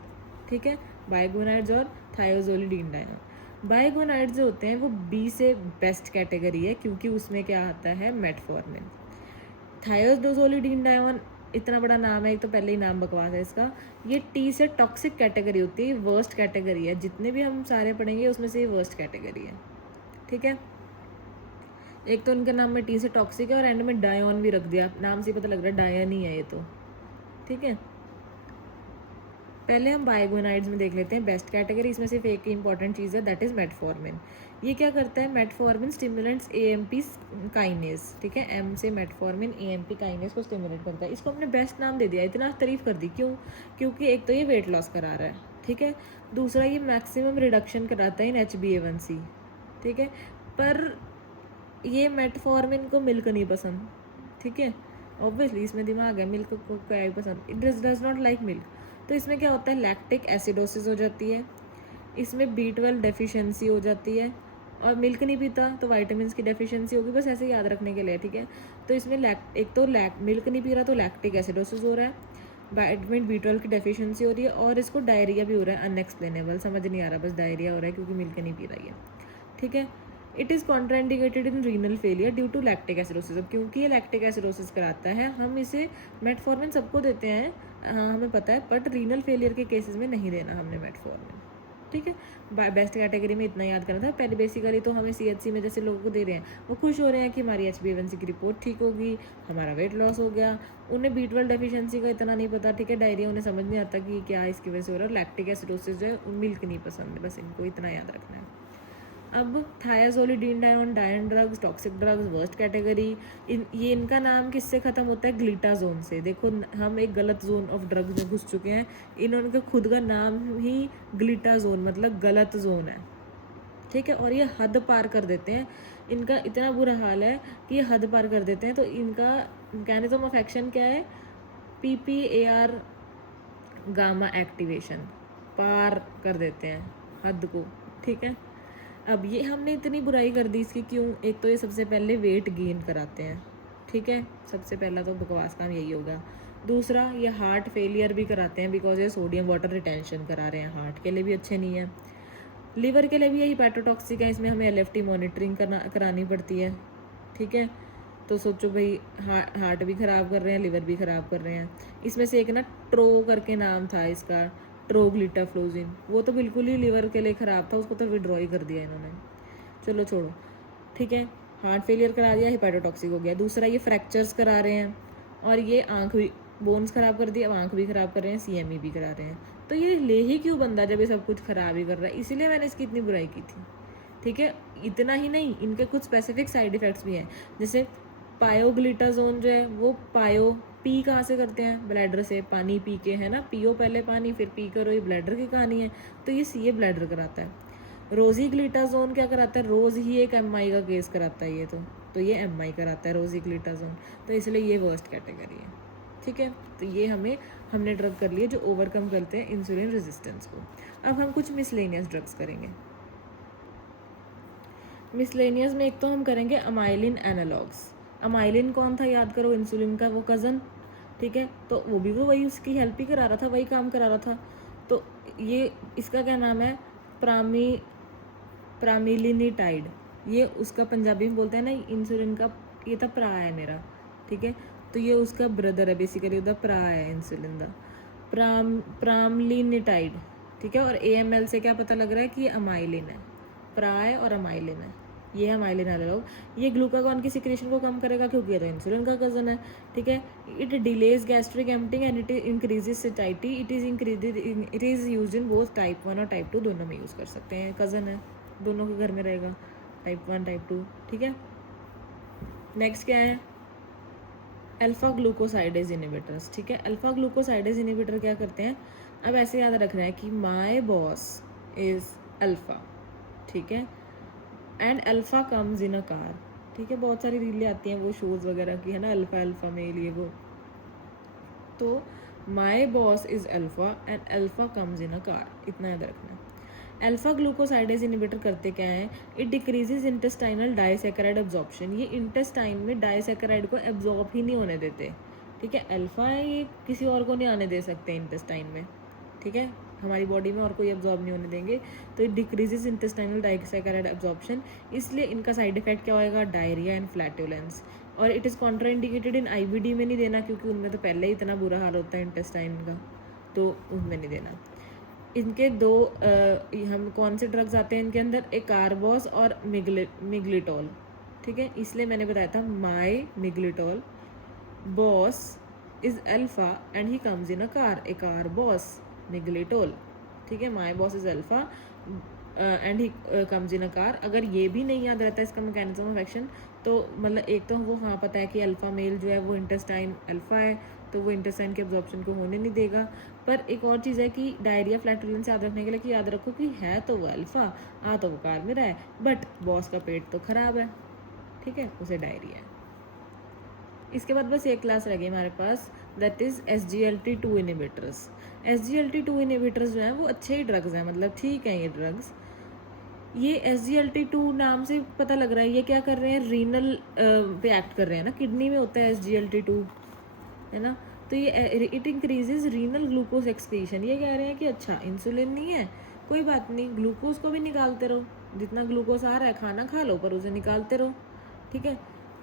ठीक है, बाइगोनाइड्स और थायोजोलिडीन-डायोन। बाइगोनाइड्स जो होते हैं वो B से बेस्ट कैटेगरी है, क्योंकि उसमें क्या आता है? मेटफॉर्मिन। थायोजोलिडीन-डायोन इतना बड़ा नाम है, एक तो पहले ही नाम बकवास है इसका। ये T से टॉक्सिक कैटेगरी होती है, वर्स्ट कैटेगरी है। जितने भी हम सारे पढ़ेंगे उसमें से ये वर्स्ट कैटेगरी है, ठीक है। एक तो उनके नाम में T से टॉक्सिक है और एंड में डायोन भी रख दिया, नाम से पता लग रहा है डायन ही है ये तो, ठीक है। पहले हम बाइगोनाइड्स में देख लेते हैं बेस्ट कैटेगरी। इसमें सिर्फ एक ही इंपॉर्टेंट चीज़ है, दैट इज़ मेटफॉर्मिन। ये क्या करता है? मेटफॉर्मिन स्टिमुलेंट्स AMP काइनेज, ठीक है। M से मेटफॉर्मिन AMP काइनेज को स्टिमुलेट करता है। इसको हमने बेस्ट नाम दे दिया, इतना तारीफ कर दी, क्यों? क्योंकि एक तो ये वेट लॉस करा रहा है, ठीक है, दूसरा ये मैक्सिमम रिडक्शन कराता है इन HbA1c, ठीक है। पर ये मेटफॉर्मिन को मिल्क नहीं पसंद, ठीक है, ऑब्वियसली इसमें दिमाग है, मिल्क को क्या ही पसंद, it does not like milk. तो इसमें क्या होता है? लैक्टिक एसिडोसिस हो जाती है, इसमें B12 डेफिशिएंसी हो जाती है, और मिल्क नहीं पीता तो वाइटामिन की डेफिशिएंसी होगी, बस ऐसे याद रखने के लिए, ठीक है। तो इसमें एक तो मिल्क नहीं पी रहा तो लैक्टिक एसिडोसिस हो रहा है, वाइटामिन B12 की डेफिशिएंसी हो रही है, और इसको डायरिया भी हो रहा है, अनएक्सप्लेनेबल, समझ नहीं आ रहा, बस डायरिया हो रहा है क्योंकि मिल्क नहीं पी रही है, ठीक है। It is contraindicated in renal failure due to lactic acidosis. अब क्योंकि ये लैक्टिक एसिडोसिस कराता है, हम इसे मेटफॉर्मिन सबको देते हैं, हाँ हमें पता है, बट रीनल फेलियर के केसेस में नहीं देना हमने मेटफॉर्मिन, ठीक है। बेस्ट कैटेगरी में इतना याद करना था। पहले बेसिकली तो हमें CHC में जैसे लोगों को दे रहे हैं, वो खुश हो रहे हैं कि हमारी HbA1c की रिपोर्ट ठीक होगी, हमारा वेट लॉस हो गया। उन्हें B12 डेफिशिएंसी का इतना नहीं पता, ठीक है, डायरिया उन्हें समझ नहीं आता कि क्या इसकी वजह से हो रहा है। लैक्टिक एसिडोसिस जो है, मिल्क नहीं पसंद है, बस इनको इतना याद रखना है। अब थायाजोलिडीन-डायोन, डायन drugs, toxic drugs, worst category. ये इनका नाम किससे ख़त्म होता है? ग्लिटाजोन से। देखो हम एक गलत जोन ऑफ ड्रग्स में घुस चुके हैं, इन्होंने खुद का नाम ही ग्लिटाजोन मतलब गलत जोन है, ठीक है। और ये हद पार कर देते हैं, इनका इतना बुरा हाल है कि ये हद पार कर देते हैं। तो इनका मैकेनिज्म ऑफ एक्शन क्या है? PPAR गामा एक्टिवेशन, पार कर देते हैं हद को, ठीक है। अब ये हमने इतनी बुराई कर दी इसकी, क्यों? एक तो ये सबसे पहले वेट गेन कराते हैं, ठीक है, सबसे पहला तो बकवास काम यही होगा। दूसरा, ये हार्ट फेलियर भी कराते हैं, बिकॉज ये सोडियम वाटर रिटेंशन करा रहे हैं, हार्ट के लिए भी अच्छे नहीं है। लिवर के लिए भी यही पैटोटॉक्सिक है, इसमें हमें LFT मॉनिटरिंग करानी पड़ती है, ठीक है। तो सोचो भाई, हार्ट भी ख़राब कर रहे हैं, लिवर भी ख़राब कर रहे हैं। इसमें से एक ना ट्रो करके नाम था इसका, ट्रोग्लिटाफ्लोजिन, वो तो बिल्कुल ही लिवर के लिए ख़राब था, उसको तो विड्रॉ ही कर दिया इन्होंने, चलो छोड़ो, ठीक है। हार्ट फेलियर करा दिया, हेपेटोटॉक्सिक हो गया। दूसरा, ये फ्रैक्चर्स करा रहे हैं, और ये आँख भी, बोन्स ख़राब कर दिया, अब आँख भी ख़राब कर रहे हैं, CME भी करा रहे हैं। तो ये ले ही क्यों बंदा जब ये सब कुछ ख़राब ही कर रहा है? इसीलिए मैंने इसकी इतनी बुराई की थी, ठीक है। इतना ही नहीं, इनके कुछ स्पेसिफिक साइड इफ़ेक्ट्स भी हैं, जैसे पायोग्लिटाजोन जो है वो पी कहाँ से करते हैं? ब्लैडर से, पानी पी के, है ना, पियो पहले पानी फिर पी करो, ये ब्लैडर की कहानी है। तो ये CA ब्लैडर कराता है। रोजीग्लिटाजोन क्या कराता है? रोज़ ही एक MI का केस कराता है ये तो ये MI कराता है रोजीग्लिटाजोन, तो इसलिए ये वर्स्ट कैटेगरी है, ठीक है। तो ये हमने ड्रग कर लिए जो ओवरकम करते हैं इंसुलिन रेजिस्टेंस को। अब हम कुछ मिसलेनियस ड्रग्स करेंगे। मिसलेनियस में एक तो हम करेंगे अमाइलिन एनालॉग्स। अमाइलिन कौन था? याद करो, इंसुलिन का वो कज़न, ठीक है। तो वो वही उसकी हेल्प ही करा रहा था, वही काम करा रहा था। तो ये इसका क्या नाम है? प्रामिलिनिटाइड। ये उसका पंजाबी में बोलते हैं ना, इंसुलिन का ये था भरा है मेरा, ठीक है। तो ये उसका ब्रदर है, बेसिकली उसका भरा है इंसुलिन का। प्रामलिनिटाइड, ठीक है। और AML से क्या पता लग रहा है कि ये अमाइलिन है, प्राय और अमाइलिन है, ये है अमाइलिन एनालॉग। ये ग्लूकागॉन की सिक्रेशन को कम करेगा क्योंकि ये तो इंसुलिन का कज़न है, ठीक है। It delays gastric emptying and it increases सेटाइटी। It is use in both type 1 और टाइप 2 दोनों में यूज़ कर सकते हैं, कज़न है, दोनों के घर में रहेगा, टाइप 1 टाइप 2, ठीक है। नेक्स्ट क्या है, अल्फा ग्लूकोसाइडेज इनिबिटर्स, ठीक है। अल्फा ग्लूकोसाइडेज इनिबिटर क्या करते हैं, अब ऐसे याद रखना है कि माय बॉस इज़ अल्फा, ठीक है, and alpha comes in a car, ठीक है। बहुत सारी रीलें आती हैं वो शोज़ वगैरह की, है ना, अल्फा अल्फा मेल ये वो। तो my boss is alpha and alpha comes in a car, इतना याद रखना है। अल्फा ग्लूकोसाइडेज इनिबिटर करते क्या है, it decreases intestinal disaccharide absorption. ये इंटेस्टाइन में डाइसैकेराइड को एब्जॉर्ब ही नहीं होने देते, ठीक है। अल्फा है, ये किसी और को नहीं आने दे सकते इंटेस्टाइन में, ठीक है, हमारी बॉडी में और कोई एब्जॉर्ब नहीं होने देंगे। तो it decreases intestinal disaccharide absorption, इसलिए इनका साइड इफेक्ट क्या होएगा, डायरिया एंड फ्लैटुलेंस। और it is contraindicated in IBD में नहीं देना क्योंकि उनमें तो पहले ही इतना बुरा हाल होता है इंटेस्टाइन का, तो उनमें नहीं देना। इनके दो हम कौन से ड्रग्स आते हैं इनके अंदर, एक कार्बोस और मिग्लिटोल, ठीक है। इसलिए मैंने बताया था my miglitol boss is alpha and he comes in a car, a car boss miglitol, ठीक है। My boss is alpha and he comes in a car. अगर ये भी नहीं याद रहता इसका मैकेनिज्म ऑफ एक्शन, तो मतलब एक तो वो हाँ पता है कि अल्फा मेल जो है वो इंटेस्टाइन अल्फा है, तो वो इंटेस्टाइन के एब्जॉर्प्शन को होने नहीं देगा। पर एक और चीज़ है कि डायरिया फ्लैटुलेंस याद रखने के लिए कि याद रखो कि है तो वो अल्फा, आ तो वो कार में रहा है, बट बॉस का पेट तो खराब है, ठीक है, उसे डायरिया है। इसके बाद बस एक क्लास रह गई हमारे पास, that is SGLT2 inhibitors. SGLT2 inhibitors जो हैं वो अच्छे ही ड्रग्स हैं, मतलब ठीक हैं ये ड्रग्स। ये SGLT2 नाम से पता लग रहा है ये क्या कर रहे हैं, रीनल पे एक्ट कर रहे हैं ना, किडनी में होता है SGLT2, है ना। तो ये it increases renal glucose excretion. ये कह रहे हैं कि अच्छा इंसुलिन नहीं है, कोई बात नहीं, ग्लूकोज को भी निकालते रहो, जितना ग्लूकोज आ रहा है खाना खा लो पर उसे निकालते रहो, ठीक है।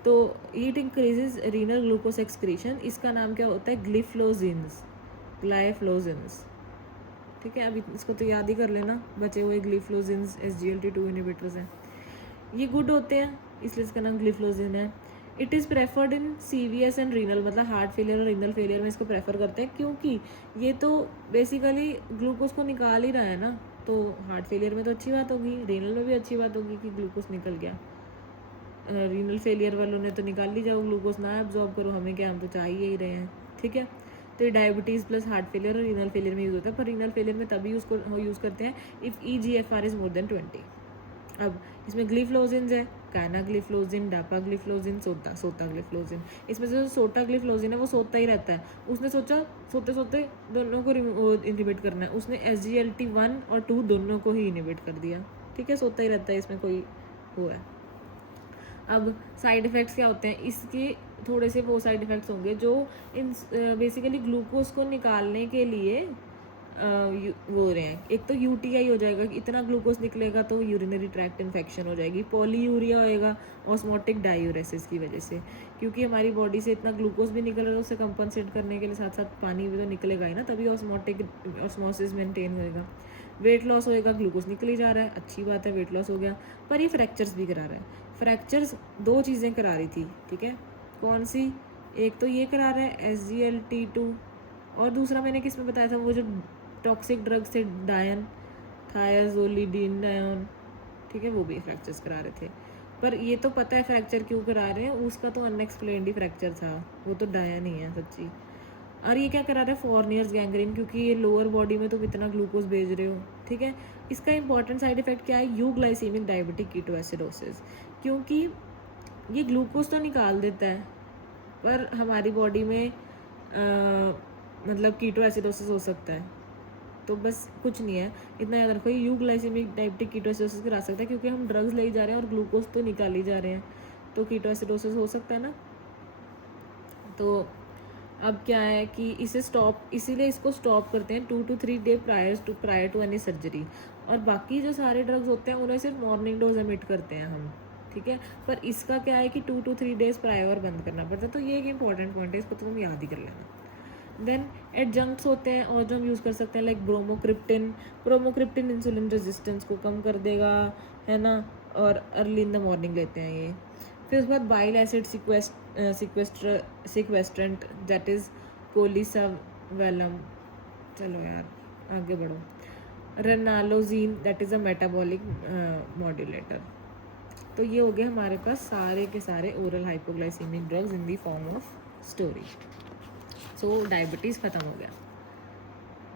तो it increases renal glucose excretion, इसका नाम क्या होता है, ग्लाइफ्लोजिन्स, ठीक है। अभी इसको तो याद ही कर लेना, बचे हुए ग्लिफ्लोजिन्स SGLT2 इनिबिटर्स हैं, ये गुड होते हैं इसलिए इसका नाम ग्लिफ्लोजिन है। It is preferred in CVS and renal, मतलब हार्ट फेलियर और रीनल फेलियर में इसको प्रेफर करते हैं क्योंकि ये तो बेसिकली ग्लूकोज को निकाल ही रहा है ना, तो हार्ट फेलियर में तो अच्छी बात होगी, रीनल में भी अच्छी बात होगी कि ग्लूकोज निकल गया। रीनल फेलियर वालों ने तो निकाल ली जाओ, ग्लूकोज ना एब्जॉर्ब करो, हमें क्या, हम तो चाहिए ही रहे हैं, ठीक है। तो ये डायबिटीज़ प्लस हार्ट फेलियर और रीनल फेलियर में यूज़ होता है, पर रीनल फेलियर में तभी यूज़ करते हैं if EGFR is more than 20। अब इसमें ग्लिफ्लोजिन्स है, कानाग्लिफ्लोजिन, डापाग्लिफ्लोजिन, सोटाग्लिफ्लोजिन। इसमें से जो सोटाग्लिफ्लोजिन है वो सोता ही रहता है, उसने सोचा सोते सोते दोनों को इनिबिट करना है, उसने SGLT1 और 2 दोनों को ही इनिबिट कर दिया, ठीक है, सोता ही रहता है, इसमें कोई वो है। अब साइड इफ़ेक्ट्स क्या होते हैं इसके, थोड़े से वो साइड इफ़ेक्ट्स होंगे जो इन बेसिकली ग्लूकोज को निकालने के लिए वो हो रहे हैं। एक तो UTI हो जाएगा कि इतना ग्लूकोज निकलेगा तो यूरिनरी ट्रैक्ट इन्फेक्शन हो जाएगी, पॉलीयूरिया होएगा ऑस्मोटिक डायूरेसिस की वजह से, क्योंकि हमारी बॉडी से इतना ग्लूकोज भी निकल रहा है, उसे कंपनसेट करने के लिए साथ साथ पानी भी तो निकलेगा ही ना, तभी ऑस्मोसिस मेंटेन होएगा। वेट लॉस होएगा, ग्लूकोज निकल ही जा रहा है, अच्छी बात है, वेट लॉस हो गया, पर ये फ्रैक्चर्स भी करा रहा है। फ्रैक्चर्स दो चीज़ें करा रही थी, ठीक है, कौन सी, एक तो ये करा रहा है SGLT2, और दूसरा मैंने किस में बताया था, वो जो टॉक्सिक ड्रग्स थे, डायन थायाजोलिडीन डायन, ठीक है, वो भी फ्रैक्चर्स करा रहे थे। पर ये तो पता है फ्रैक्चर क्यों करा रहे हैं, उसका तो अनएक्सप्लेन्ड ही फ्रैक्चर था, वो तो डायन ही है सच्ची। और ये क्या करा रहा है, फोरनियर्स गैंग्रीन, क्योंकि ये लोअर बॉडी में तुम इतना ग्लूकोज भेज रहे हो, ठीक है। इसका इंपॉर्टेंट साइड इफेक्ट क्या है, यूग्लाइसीमिक डायबिटिक कीटोएसिडोसिस, क्योंकि ये ग्लूकोज तो निकाल देता है पर हमारी बॉडी में मतलब कीटोएसिडोसिस हो सकता है, तो बस कुछ नहीं है, इतना याद रखो, यूग्लाइसेमिक डायबिटिक कीटोएसिडोसिस करा सकता है क्योंकि हम ड्रग्स ले ही जा रहे हैं और ग्लूकोज तो निकाल ही जा रहे हैं, तो कीटोएसिडोसिस हो सकता है ना। तो अब क्या है कि इसे स्टॉप, इसीलिए इसको स्टॉप करते हैं 2 to 3 day prior to any surgery, और बाकी जो सारे ड्रग्स होते हैं उन्हें सिर्फ मॉर्निंग डोज एमिट करते हैं हम, ठीक है। पर इसका क्या है कि 2 to 3 डेज प्रायर बंद करना पड़ता है, तो ये एक इंपॉर्टेंट पॉइंट है, इसको तो तुम याद ही कर लेना। देन एडजंक्ट्स होते हैं और जो हम यूज़ कर सकते हैं like bromocriptine. Bromocriptine insulin resistance को कम कर देगा, है ना, और अर्ली इन द मॉर्निंग लेते हैं ये। फिर उसके बाद bile acid sequestrant that is colesevelam. चलो यार आगे बढ़ो। Ranolazine that is a metabolic modulator. तो ये हो गए हमारे पास सारे के सारे oral hypoglycaemic drugs in the form of story. So diabetes ख़त्म हो गया।